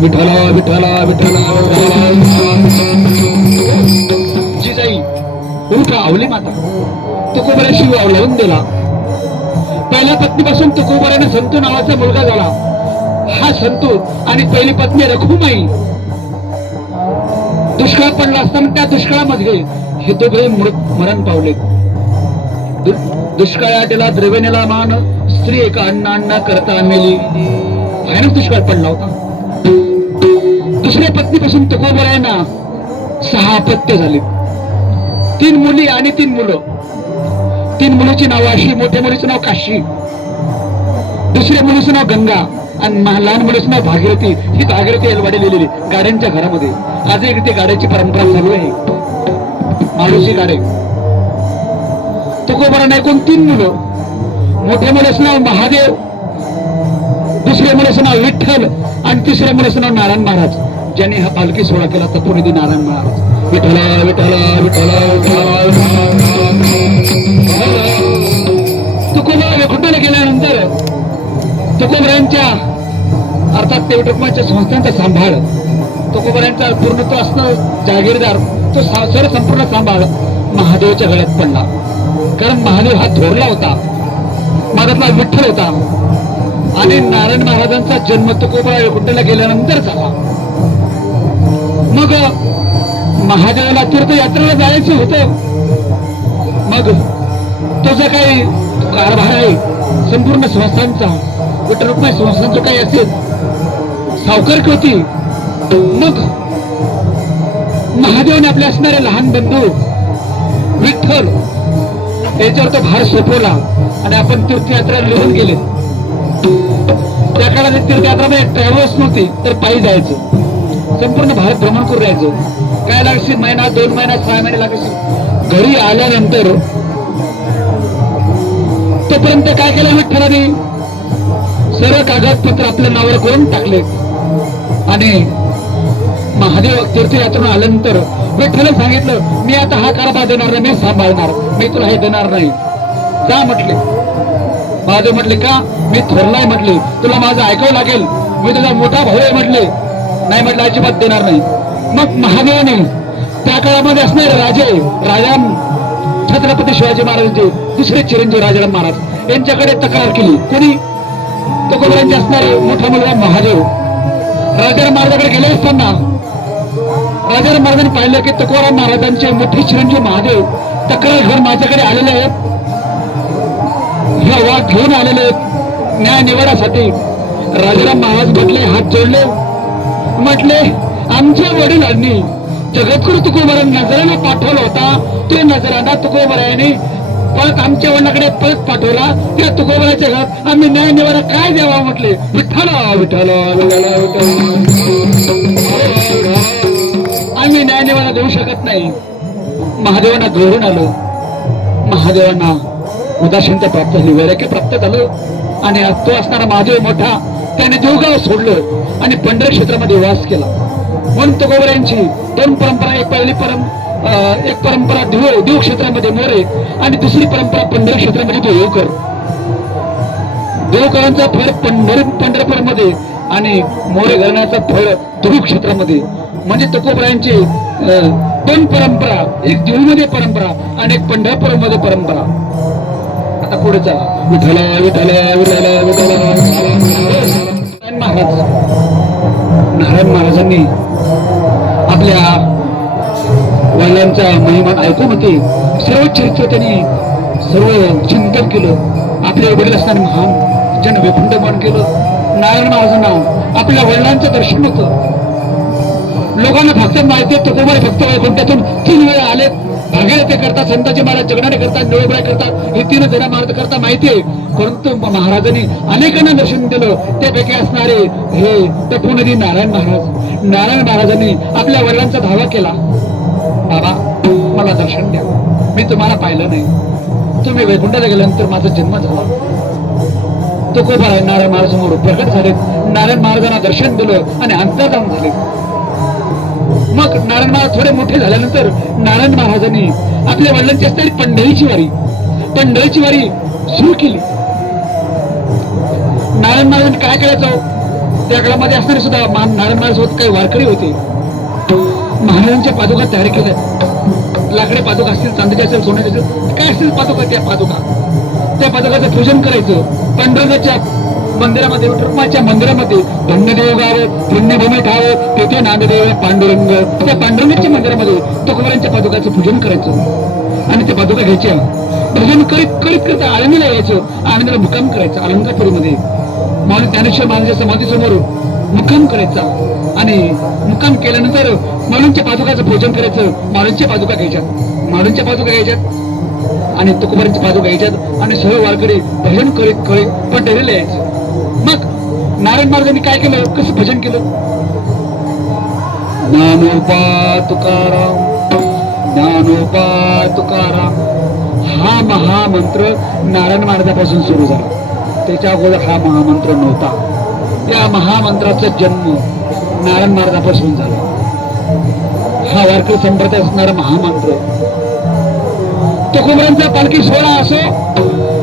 विठ्ठला विठ्ठला विठ्ठला जिजाई उठा आवली माता तुकोबाराशी लावून दिला. पहिल्या पत्नीपासून तुकोबाराने संतू नावाचा मुलगा झाला. हा संतू आणि पहिली पत्नी रखुमाई दुष्काळ पडला असताना त्या दुष्काळामध्ये हे दोघे मरण पावले. दुष्काळाला द्रव्यनेला मान स्त्री एका अण्णा करता मेली. भयानक दुष्काळ पडला होता. दुसऱ्या पत्नीपासून तुकोबारायांना 6 अपत्य झाले. 3 मुली आणि 3 मुलं. 3 मुलीची नाव अशी, मोठ्या मुलीचं नाव काशी, दुसऱ्या मुलीचं नाव गंगा आणि लहान मुलीचं नाव भागीरथी. ही भागीरथी एलवाडी लिहिलेली गाड्यांच्या घरामध्ये. आज एक ते गाड्याची परंपरा चालू आहे, माळूची गाडे. तुकोबारांना एकूण 3 मुलं. मोठ्या मुलाचं नाव महादेव, दुसऱ्या मुलाचं नाव विठ्ठल आणि तिसऱ्या मुलाचं नाव नारायण महाराज. ज्यांनी हा पालखी सोहळा केला तपोनिधी नारायण महाराज. विठ्ठला विठ्ठला विठ्ठला. तुकोबारा वैकुंठाला गेल्यानंतर तुकोबारांच्या अर्थात ते रुक्माच्या संस्थांचा सांभाळ, तुकोबारांचा पूर्णत्व असणं जागीरदार, तो सर्व संपूर्ण सांभाळ महादेवाच्या गळ्यात पडला. कारण महादेव हा थोरला होता, माझ्यातला विठ्ठल होता. आणि नारायण महाराजांचा जन्म तुकोबारा वैकुंठाला गेल्यानंतर झाला. मग महादेवाला तीर्थयात्रेला जायचं होतं. मग तो जो काही कारभार आहे संपूर्ण संस्थांचा, विठ्ठल रुक्माई संस्थांचं काही असेल सावकारकी होती. मग महादेवाने आपले असणारे लहान बंधू विठ्ठल त्याच्यावर तो भार सोपवला आणि आपण तीर्थयात्रा लिहून गेले. त्या काळात तीर्थयात्रामध्ये ट्रॅव्हल्स नव्हती, तर पायी जायचं. संपूर्ण भारत भ्रमण करून राहायचं. काय लागशील, महिना 2 महिना 6 महिने लागशील. घरी आल्यानंतर तोपर्यंत काय केलं विठ्ठलाने, सर्व कागदपत्र आपल्या नावावर करून टाकले. आणि महादेव तीर्थयात्रेतून आल्यानंतर विठ्ठलाने सांगितलं, मी आता हा कारभार देणार नाही, मी सांभाळणार, मी तुला हे देणार नाही, जा म्हटले. महादेव म्हटले, का? मी थोरलाय म्हटले, तुला माझं ऐकावं लागेल, मी तुझा मोठा भाऊ आहे म्हटले. नाही म्हटलं, अजिबात देणार नाही. मग महादेवाने त्या काळामध्ये असणारे राजे राजा छत्रपती शिवाजी महाराजांचे दुसरे चिरंजीव राजाराम महाराज यांच्याकडे तक्रार केली. कोणी? तुकोबारांचे असणारे मोठा मुलगा महादेव राजाराम महाराजांकडे गेले असताना राजाराम महाराजांनी पाहिलं की तुकोबाराम महाराजांचे मोठे चिरंजीव महादेव तक्रार घेऊन माझ्याकडे आलेले आहेत, हे वाद घेऊन आलेले आहेत न्याय निवाडासाठी. राजाराम महाराज म्हटले, हात जोडले, म्हटले आमच्या वडिलांनी जगद्गुरु तुकोबारांना नजराना पाठवला होता. ते नजराना तुकोबारायांनी परत आमच्या वडिलांकडे परत पाठवला. त्या तुकोबाराच्या घरात आम्ही न्याय निवाडा काय द्यावा म्हटले. विठ्ठला विठ्ठला विठ्ठला आम्ही न्याय निवाडा देऊ शकत नाही. महादेवांना घडून आलो, महादेवांना उदासीनता प्राप्त झाली, वैराग्य प्राप्त झालं. आणि तो असणारा महादेव मोठा त्याने देवगाव सोडलं आणि पंढरी क्षेत्रामध्ये वास केला. म्हणून तुकोबारायांची दोन परंपरा, एक परंपरा देव क्षेत्रामध्ये मोरे आणि दुसरी परंपरा पंढरी क्षेत्रामध्ये देवकर. देवकरांचा फळ पंढरपूरमध्ये आणि मोरे घराण्याचा फळ देव क्षेत्रामध्ये. म्हणजे तुकोबारायांची दोन परंपरा, एक देऊमध्ये परंपरा आणि एक पंढरपूरमध्ये परंपरा. आता पुढे चला. विठ्ठला विठ्ठला विठ्ठला विठ्ठला. नारायण महाराजांनी आपल्या वडिलांचा महिमा ऐकून होते. सर्व चरित्र त्यांनी सर्व चिंतन केलं. आपल्या वडील असताना महान जन वैकुंठमान केलं. नारायण महाराजांना आपल्या वडिलांचं दर्शन होतं. लोकांना फक्त माहिती आहे तुकोबार फक्त वैकुंठातून 3 वेळा आले. भागीरथी करता, संताजी महाराज जगणारे करतात, निळोबराय करतात, हे 3 जरा महाराज करता माहिती आहे. परंतु महाराजांनी अनेकांना दर्शन दिलं. त्यापैकी असणारे हे तपोनदी नारायण महाराज. नारायण महाराजांनी आपल्या वडिलांचा धावा केला, बाबा मला दर्शन द्या, मी तुम्हाला पाहिलं नाही, तुम्ही वैकुंठाला गेल्यानंतर माझा जन्म झाला. तुकोबार नारायण महाराजांसमोर प्रकट झाले. नारायण महाराजांना दर्शन दिलं आणि अंतर्धान झाले. मग नारायण महाराज थोडे मोठे झाल्यानंतर नारायण महाराजांनी आपल्या वडिलांची असणारी पंढरीची वारी सुरू केली. नारायण महाराजांनी काय करायचं, त्या काळामध्ये असणारे सुद्धा नारायण महाराज काही वारकरी होते. महाराजांच्या पादुका तयार केल्या. लाकडे पादुका असतील, चांदीचे असेल, सोन्याचे असेल, काय असतील पादुका, त्या पादुकाचं पूजन करायचं. पांडुरंगाच्या मंदिरामध्ये, विठ्ठलाच्या मंदिरामध्ये धन्यदेव गावं, पुण्यभूमी ठावं, तेथे नामदेव पांडुरंग. त्या पांडुरंगाच्या मंदिरामध्ये तुकोबारांच्या पादुकाचं पूजन करायचं आणि ते पादुका घ्यायच्या. भजन करीत आळंदीला यायचं. आळंदीला मुक्काम करायचा अलंकापुरीमध्ये. म्हणून ज्ञानेश्वर महाराजांच्या समाधीसमोर मुक्काम करायचा आणि मुक्काम केल्यानंतर माळूंच्या पादुकाचं पूजन करायचं. माळूंच्या पादुका घ्यायच्यात आणि तुकोबारांच्या पादुका घ्यायच्यात आणि सर्व वारकरी भजन करीत पंढरीला यायचं. मग नारायण महाराजांनी काय केलं, कसं भजन केलं. ज्ञानोबा तुकाराम हा महामंत्र नारायण महाराजापासून सुरू झाला. त्याच्या अगोदर हा महामंत्र नव्हता. या महामंत्राचा जन्म नारायण महाराजापासून झाला. हा वारकरी संप्रदाय असणारा महामंत्र. तुकोबारांचा पालखी सोहळा असो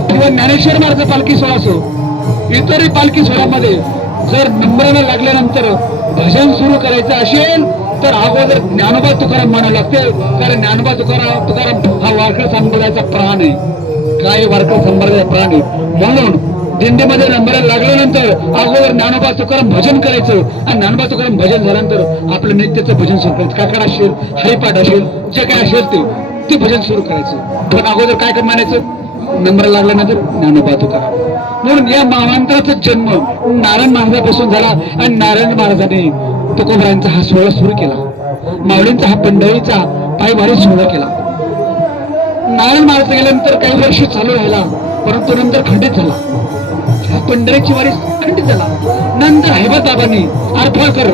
किंवा ज्ञानेश्वर महाराजचा पालखी सोहळा असो, इतरही पालखी सोहळ्यामध्ये जर नंबराला लागल्यानंतर भजन सुरू करायचं असेल तर अगोदर ज्ञानोबा तुकाराम म्हणावं लागते. कारण ज्ञानोबा तुकाराम हा वारकरी संप्रदायाचा प्राण आहे. काय वारकरी संप्रदायाचा प्राण आहे. म्हणून दिंडीमध्ये नंबराला लागल्यानंतर अगोदर ज्ञानोबा तुकाराम भजन करायचं आणि ज्ञानोबा तुकाराम भजन झाल्यानंतर आपलं नित्याचं भजन सुरू करायचं. काकड असेल, हरिपाठ असेल, जे काय असेल ते भजन सुरू करायचं. पण अगोदर काय म्हणायचं, नंबराला लागल्यानंतर ज्ञानोबा तुकाराम. म्हणून या महामंत्राचा जन्म नारायण महाराजापासून झाला आणि नारायण महाराजांनी तुकोबारांचा हा सोहळा सुरू केला. माऊलींचा हा पंढरीचा पायवारी सोहळा केला. नारायण महाराज गेल्यानंतर काही वर्ष चालू राहिला, परंतु नंतर खंडित झाला. हा पंढरीची वारी खंडित झाला. नंतर हैबतबाबांनी आरफळकर,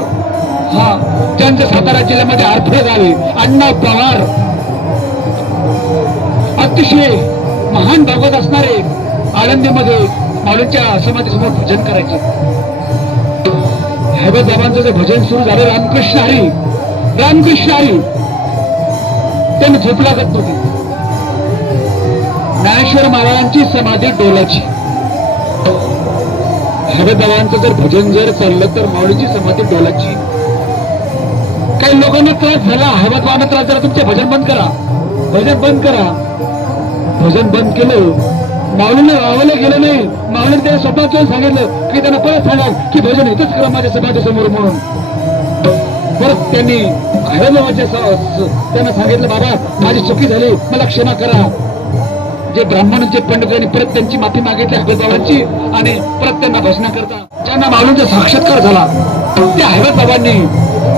त्यांचं सातारा जिल्ह्यामध्ये आरफळ गावे, अण्णा पवार अतिशय महान भागवत असणारे आळंदीमध्ये माऊलींच्या समाधीसमोर भजन करायचे. हैबतबाबांचं जे भजन सुरू झालं, रामकृष्ण हरी त्यांना झोप लागत नव्हती. ज्ञानेश्वर महाराजांची समाधी डोलाची. हैबतबाबांचं जर भजन जर चाललं तर माऊलीची समाधी डोलाची. काही लोकांना त्रास झाला, हैबतबाबांना त्रास झाला, तुमचे भजन बंद करा, भजन बंद केलं. माऊलीने राहावलं गेलं नाही. माऊलीने त्याला स्वतःच सांगितलं की त्यांना परत सांगा की भजन इथंच करा माझ्या समाधी समोर म्हणून. परत त्यांनी आयबाबाच्या त्यांना सांगितलं, बाबा माझी चुकी झाली, मला क्षमा करा. जे ब्राह्मण जे पंडितांनी परत त्यांची माफी मागितली हैबतबाबांची आणि परत त्यांना भजना करता ज्यांना माऊलींचा साक्षात्कार झाला त्या हैबतबाबांनी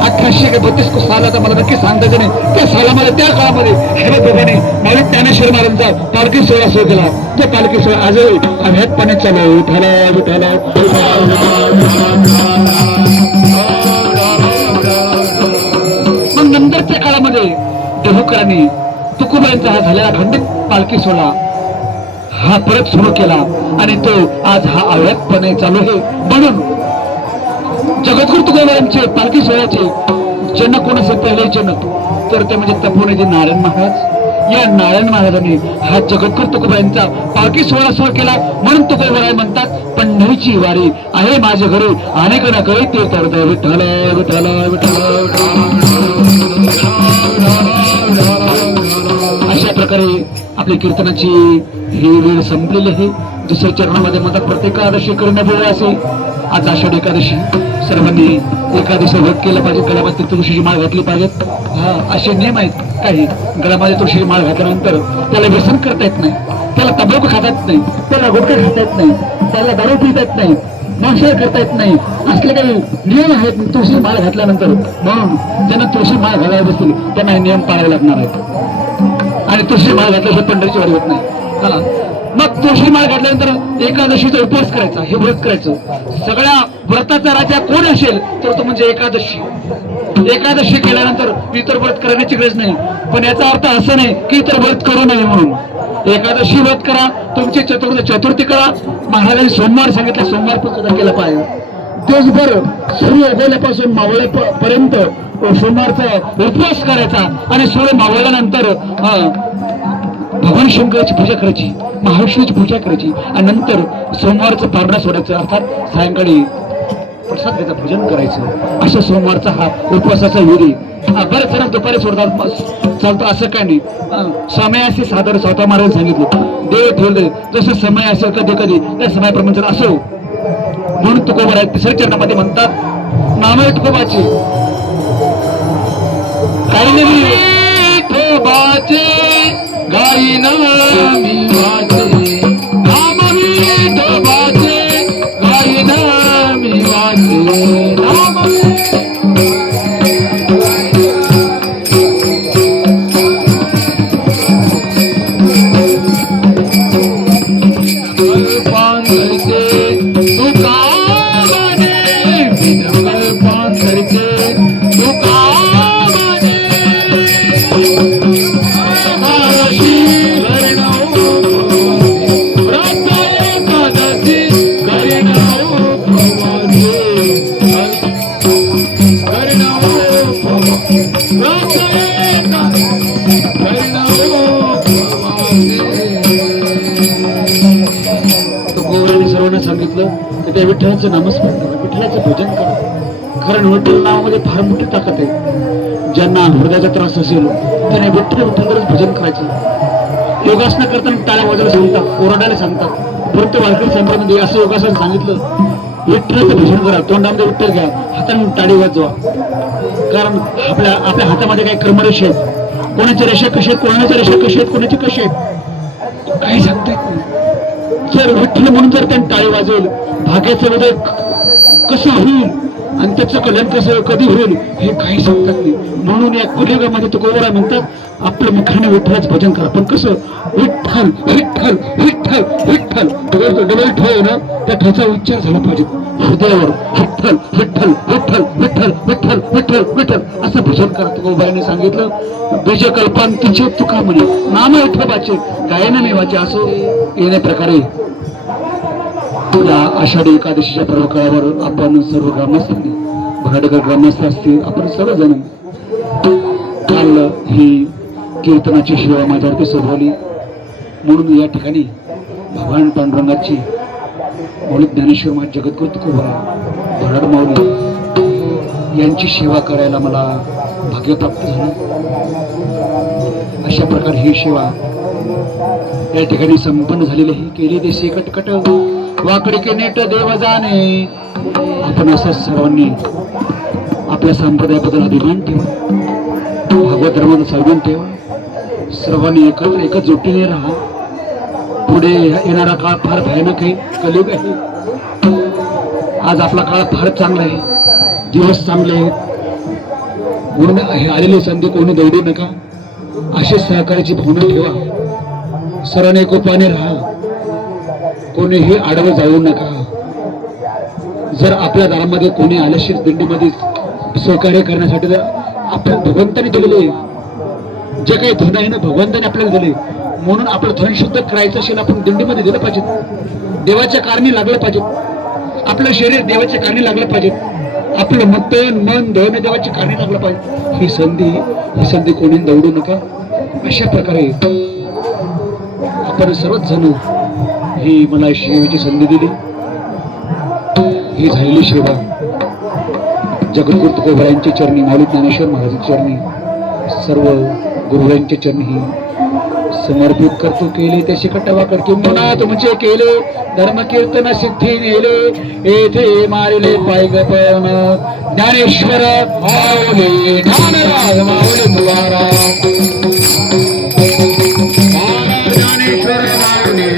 1832 सालाचा मला नक्की सांगता येत नाही, त्या सालामध्ये त्या काळामध्ये हैबतबाबांनी माऊली ज्ञानेश्वर महाराजांचा पालखी सोहळा सुरू केला. तो पालखी सोहळा आजही अभ्यासपणे चालू आहे. विठ्ठल विठ्ठल. मग नंतरच्या काळामध्ये देहूकरांनी तुकोबांचा हा झालेला खंडित पालखी सोहळा हा परत सुरू केला आणि तो आज हा अव्याहतपणे चालू आहे. म्हणून जगद्गुरु तुकोबांचे पालखी सोहळ्याचे जनक कोण असेल, पहिले जनक तर ते म्हणजे तपोवनाचे नारायण महाराज. या नारायण महाराजांनी हा जगद्गुरु तुकोबांचा पालखी सोहळा सुरू केला. म्हणून तुकोबाराय म्हणतात, पंढरीची वारी आहे माझ्या घरी, अनेक न करी ते तर विठ्ठल विठ्ठल विठ्ठल. अशा प्रकारे आपल्या कीर्तनाची ही वेळ संपलेली आहे. दुसऱ्या चरणामध्ये म्हणतात, प्रत्येक एकादशी करणं असे. आज आषाढी एकादशी, सर्वांनी एकादशी व्रत केलं पाहिजे, गळ्यामध्ये तुळशीची माळ घातली पाहिजेत. असे नियम आहेत काही. गळ्यामध्ये तुळशीची माळ घातल्यानंतर त्याला व्यसन करता येत नाही, त्याला तंबाखू खाता येत नाही, त्याला गुटखा खाता येत नाही, त्याला दारू पिता येत नाही, मांसाहार करता येत नाही. असले काही नियम आहेत तुळशी माळ घातल्यानंतर. म्हणून ज्यांना तुळशी माळ घालायला बसतील त्यांना हे नियम पाळावे लागणार आहेत. आणि तुळशी माळ घातल्याशिवाय पंढरीची वारी होत नाही. मग तुळशी माळ घातल्यानंतर एकादशीचा उपवास करायचा, हे व्रत करायचं. सगळ्या व्रताचा राजा कोण असेल तर तो म्हणजे एकादशी. एकादशी केल्यानंतर इतर व्रत करण्याची गरज नाही. पण याचा अर्थ असं नाही की इतर व्रत करू नये म्हणून. एकादशी व्रत करा, तुमची चतुर्थी करा. महाराजांनी सोमवार सांगितलं, सोमवार पण सुद्धा केला पाहिजे. दिवसभर सूर्य उगवल्यापासून मावळेपर्यंत सोमवारचा उपवास करायचा आणि सूर्य मावळल्यानंतर भगवान शंकराची पूजा करायची, महाविष्णूची पूजा करायची आणि नंतर सोमवारचं पारणा सोडायचं, अर्थात सायंकाळी प्रसाद घ्यायचं, भोजन करायचं. असं सोमवारचा हा उपवासाचा विधी. बरेच जण दुपारी सोडतात, चालतो असं काय नाही. समय असे सादर स्वतः महाराज सांगितलं, देव ठेवले जसं समय असेल कधी कधी त्या समयाप्रमाणे असो. म्हणून तुकोबा तिसऱ्या चरणामध्ये म्हणतात, नाम तुकोबाचे काही नाही ठोबाचे गायीन मी वाचे, नाम विठोबाचे गायीन मी वाचे, नाम कल्पान करते तुका म्हणे, कल्पान करते तुका सांगितलं की त्या विठ्ठलाचं नामस्मरण करा, विठ्ठलाचं भजन करा. कारण विठ्ठल नावामध्ये फार मोठी ताकद आहे. ज्यांना हृदयाचा त्रास असेल त्याने विठ्ठल विठ्ठलच भजन करायचं. योगासनं करताना टाळ्या वाजायला सांगतात, ओरडायला सांगतात. परंतु वारकरी संप्रदायामध्ये असं योगासन सांगितलं, विठ्ठलाचं भजन करा, तोंडामध्ये विठ्ठल घ्या, हाताने टाळी वाजवा. कारण आपल्या हातामध्ये काही कर्मरेषा आहेत. कोणाच्या रेषा कशा आहेत, कोणाच्या रेषा कशा आहेत, कोणाची कशी आहेत काही सांगता येत नाही. जर विठ्ठल म्हणून जर त्यांनी टाळी वाजवेल, भाग्याचं उदय कसं होईल आणि त्याचं कल्याण कसं कधी होईल हे काही सांगतात नाही. म्हणून या कलियुगामध्ये तुकोबा म्हणतात, आपल्या मुखाने विठ्ठलाचं भजन करा. पण कसं विठ्ठल विठ्ठल विठ्ठल विठ्ठल डबल ठेव ना, त्या ठेचा उच्चार झाला पाहिजे हृदयावर. विठ्ठल विठ्ठल विठ्ठल विठ्ठल विठ्ठल विठ्ठल विठ्ठल असं भजन करा. तुकोबाने सांगितलं, बीज कल्पान तिचे तुका म्हणे, नाम विठोबाचे गायन मेवाचे. असं येण्या प्रकारे या आषाढी एकादशीच्या पर्व काळावर आपण सर्व ग्रामस्थांनी, भराडकर ग्रामस्थ असतील, आपण सर्वजण काल ही कीर्तनाची सेवा माझ्यावरती सोडवली. म्हणून या ठिकाणी भगवान पांडुरंगाची, मौलिक ज्ञानेश्वर महाराज, जगद्गुरु तुकोबा, भराड माऊली यांची सेवा करायला मला भाग्य प्राप्त झालं. अशा प्रकारे ही सेवा या ठिकाणी संपन्न झालेली आहे. केली देशी कटकट वाकडी के नेट देव जाणे. आपण असं सर्वांनी आपल्या संप्रदायाबद्दल अभिमान ठेवा, भागवत धर्माचं साधून ठेवा, सर्वांनी एकच जोटीने राहा. पुढे येणारा काळ फार भयानक आहे, कलियुग आहे. आज आपला काळ फार चांगला आहे, दिवस चांगले आहेत. म्हणून हे आलेली संधी कोणी दौडू नका, अशी सहकार्याची भावना ठेवा, सर्वांनी एकोपाने राहा, कोणीही आडवं जाऊ नका. जर आपल्या दारामध्ये कोणी आल्याशीच दिंडीमध्ये सहकार्य करण्यासाठी जर आपल्या भगवंताने दिलेले जे काही धन आहे ना, भगवंताने आपल्याला दिले, म्हणून आपलं धन शुद्ध करायचं असेल, आपण दिंडीमध्ये दिलं पाहिजे, देवाच्या कारणी लागलं पाहिजे, आपलं शरीर देवाच्या कारणी लागलं पाहिजे, आपलं मन धन देवाची कारणी लागलं पाहिजे. ही संधी कोणी दौडू नका. अशा प्रकारे आपण सर्वच जण ही मला सेवेची संधी दिली. ही झालेली सेवा जगद्गुरु तुकोबारायांच्या चरणी, माऊली ज्ञानेश्वर महाराजांच्या चरणी, सर्व गुरुवांच्या चरणी ही समर्पित करतो. केले त्याशी कटावा करतो मना तुमचे केले, धर्म कीर्तन सिद्धी नेले, येथे मारिले पाय गपन. ज्ञानेश्वर माऊली, ज्ञानराज माऊली तुकाराम, ज्ञानेश्वर माऊली,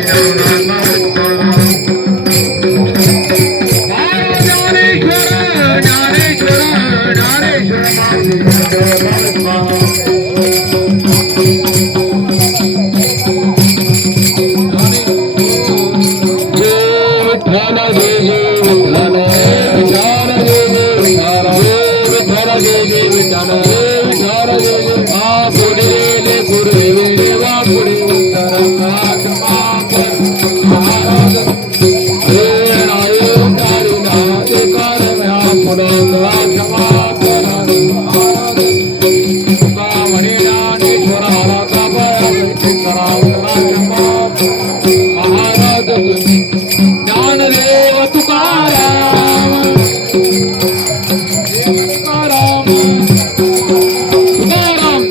ज्ञानदेव तुकाराम, तुकाराम,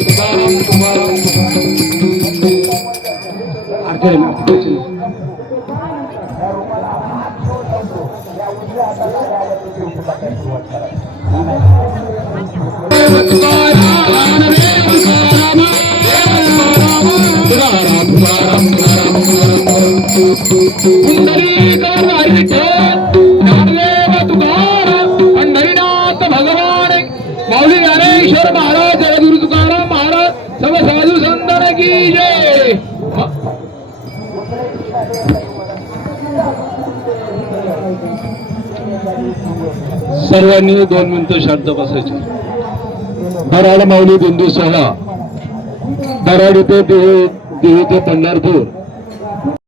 तुकाराम, तुकाराम, तुकाराम. पंढरीनाथ भगवान माऊली ज्ञानेश्वर महाराज, जगद्गुरु तुकाराम महाराज, सर्व साधू संतान की जय. सर्वांनी 2 मिनिटं शांत बसायचे. बराड माऊली बिंदू सोहळा, बराड ते पंढरपूर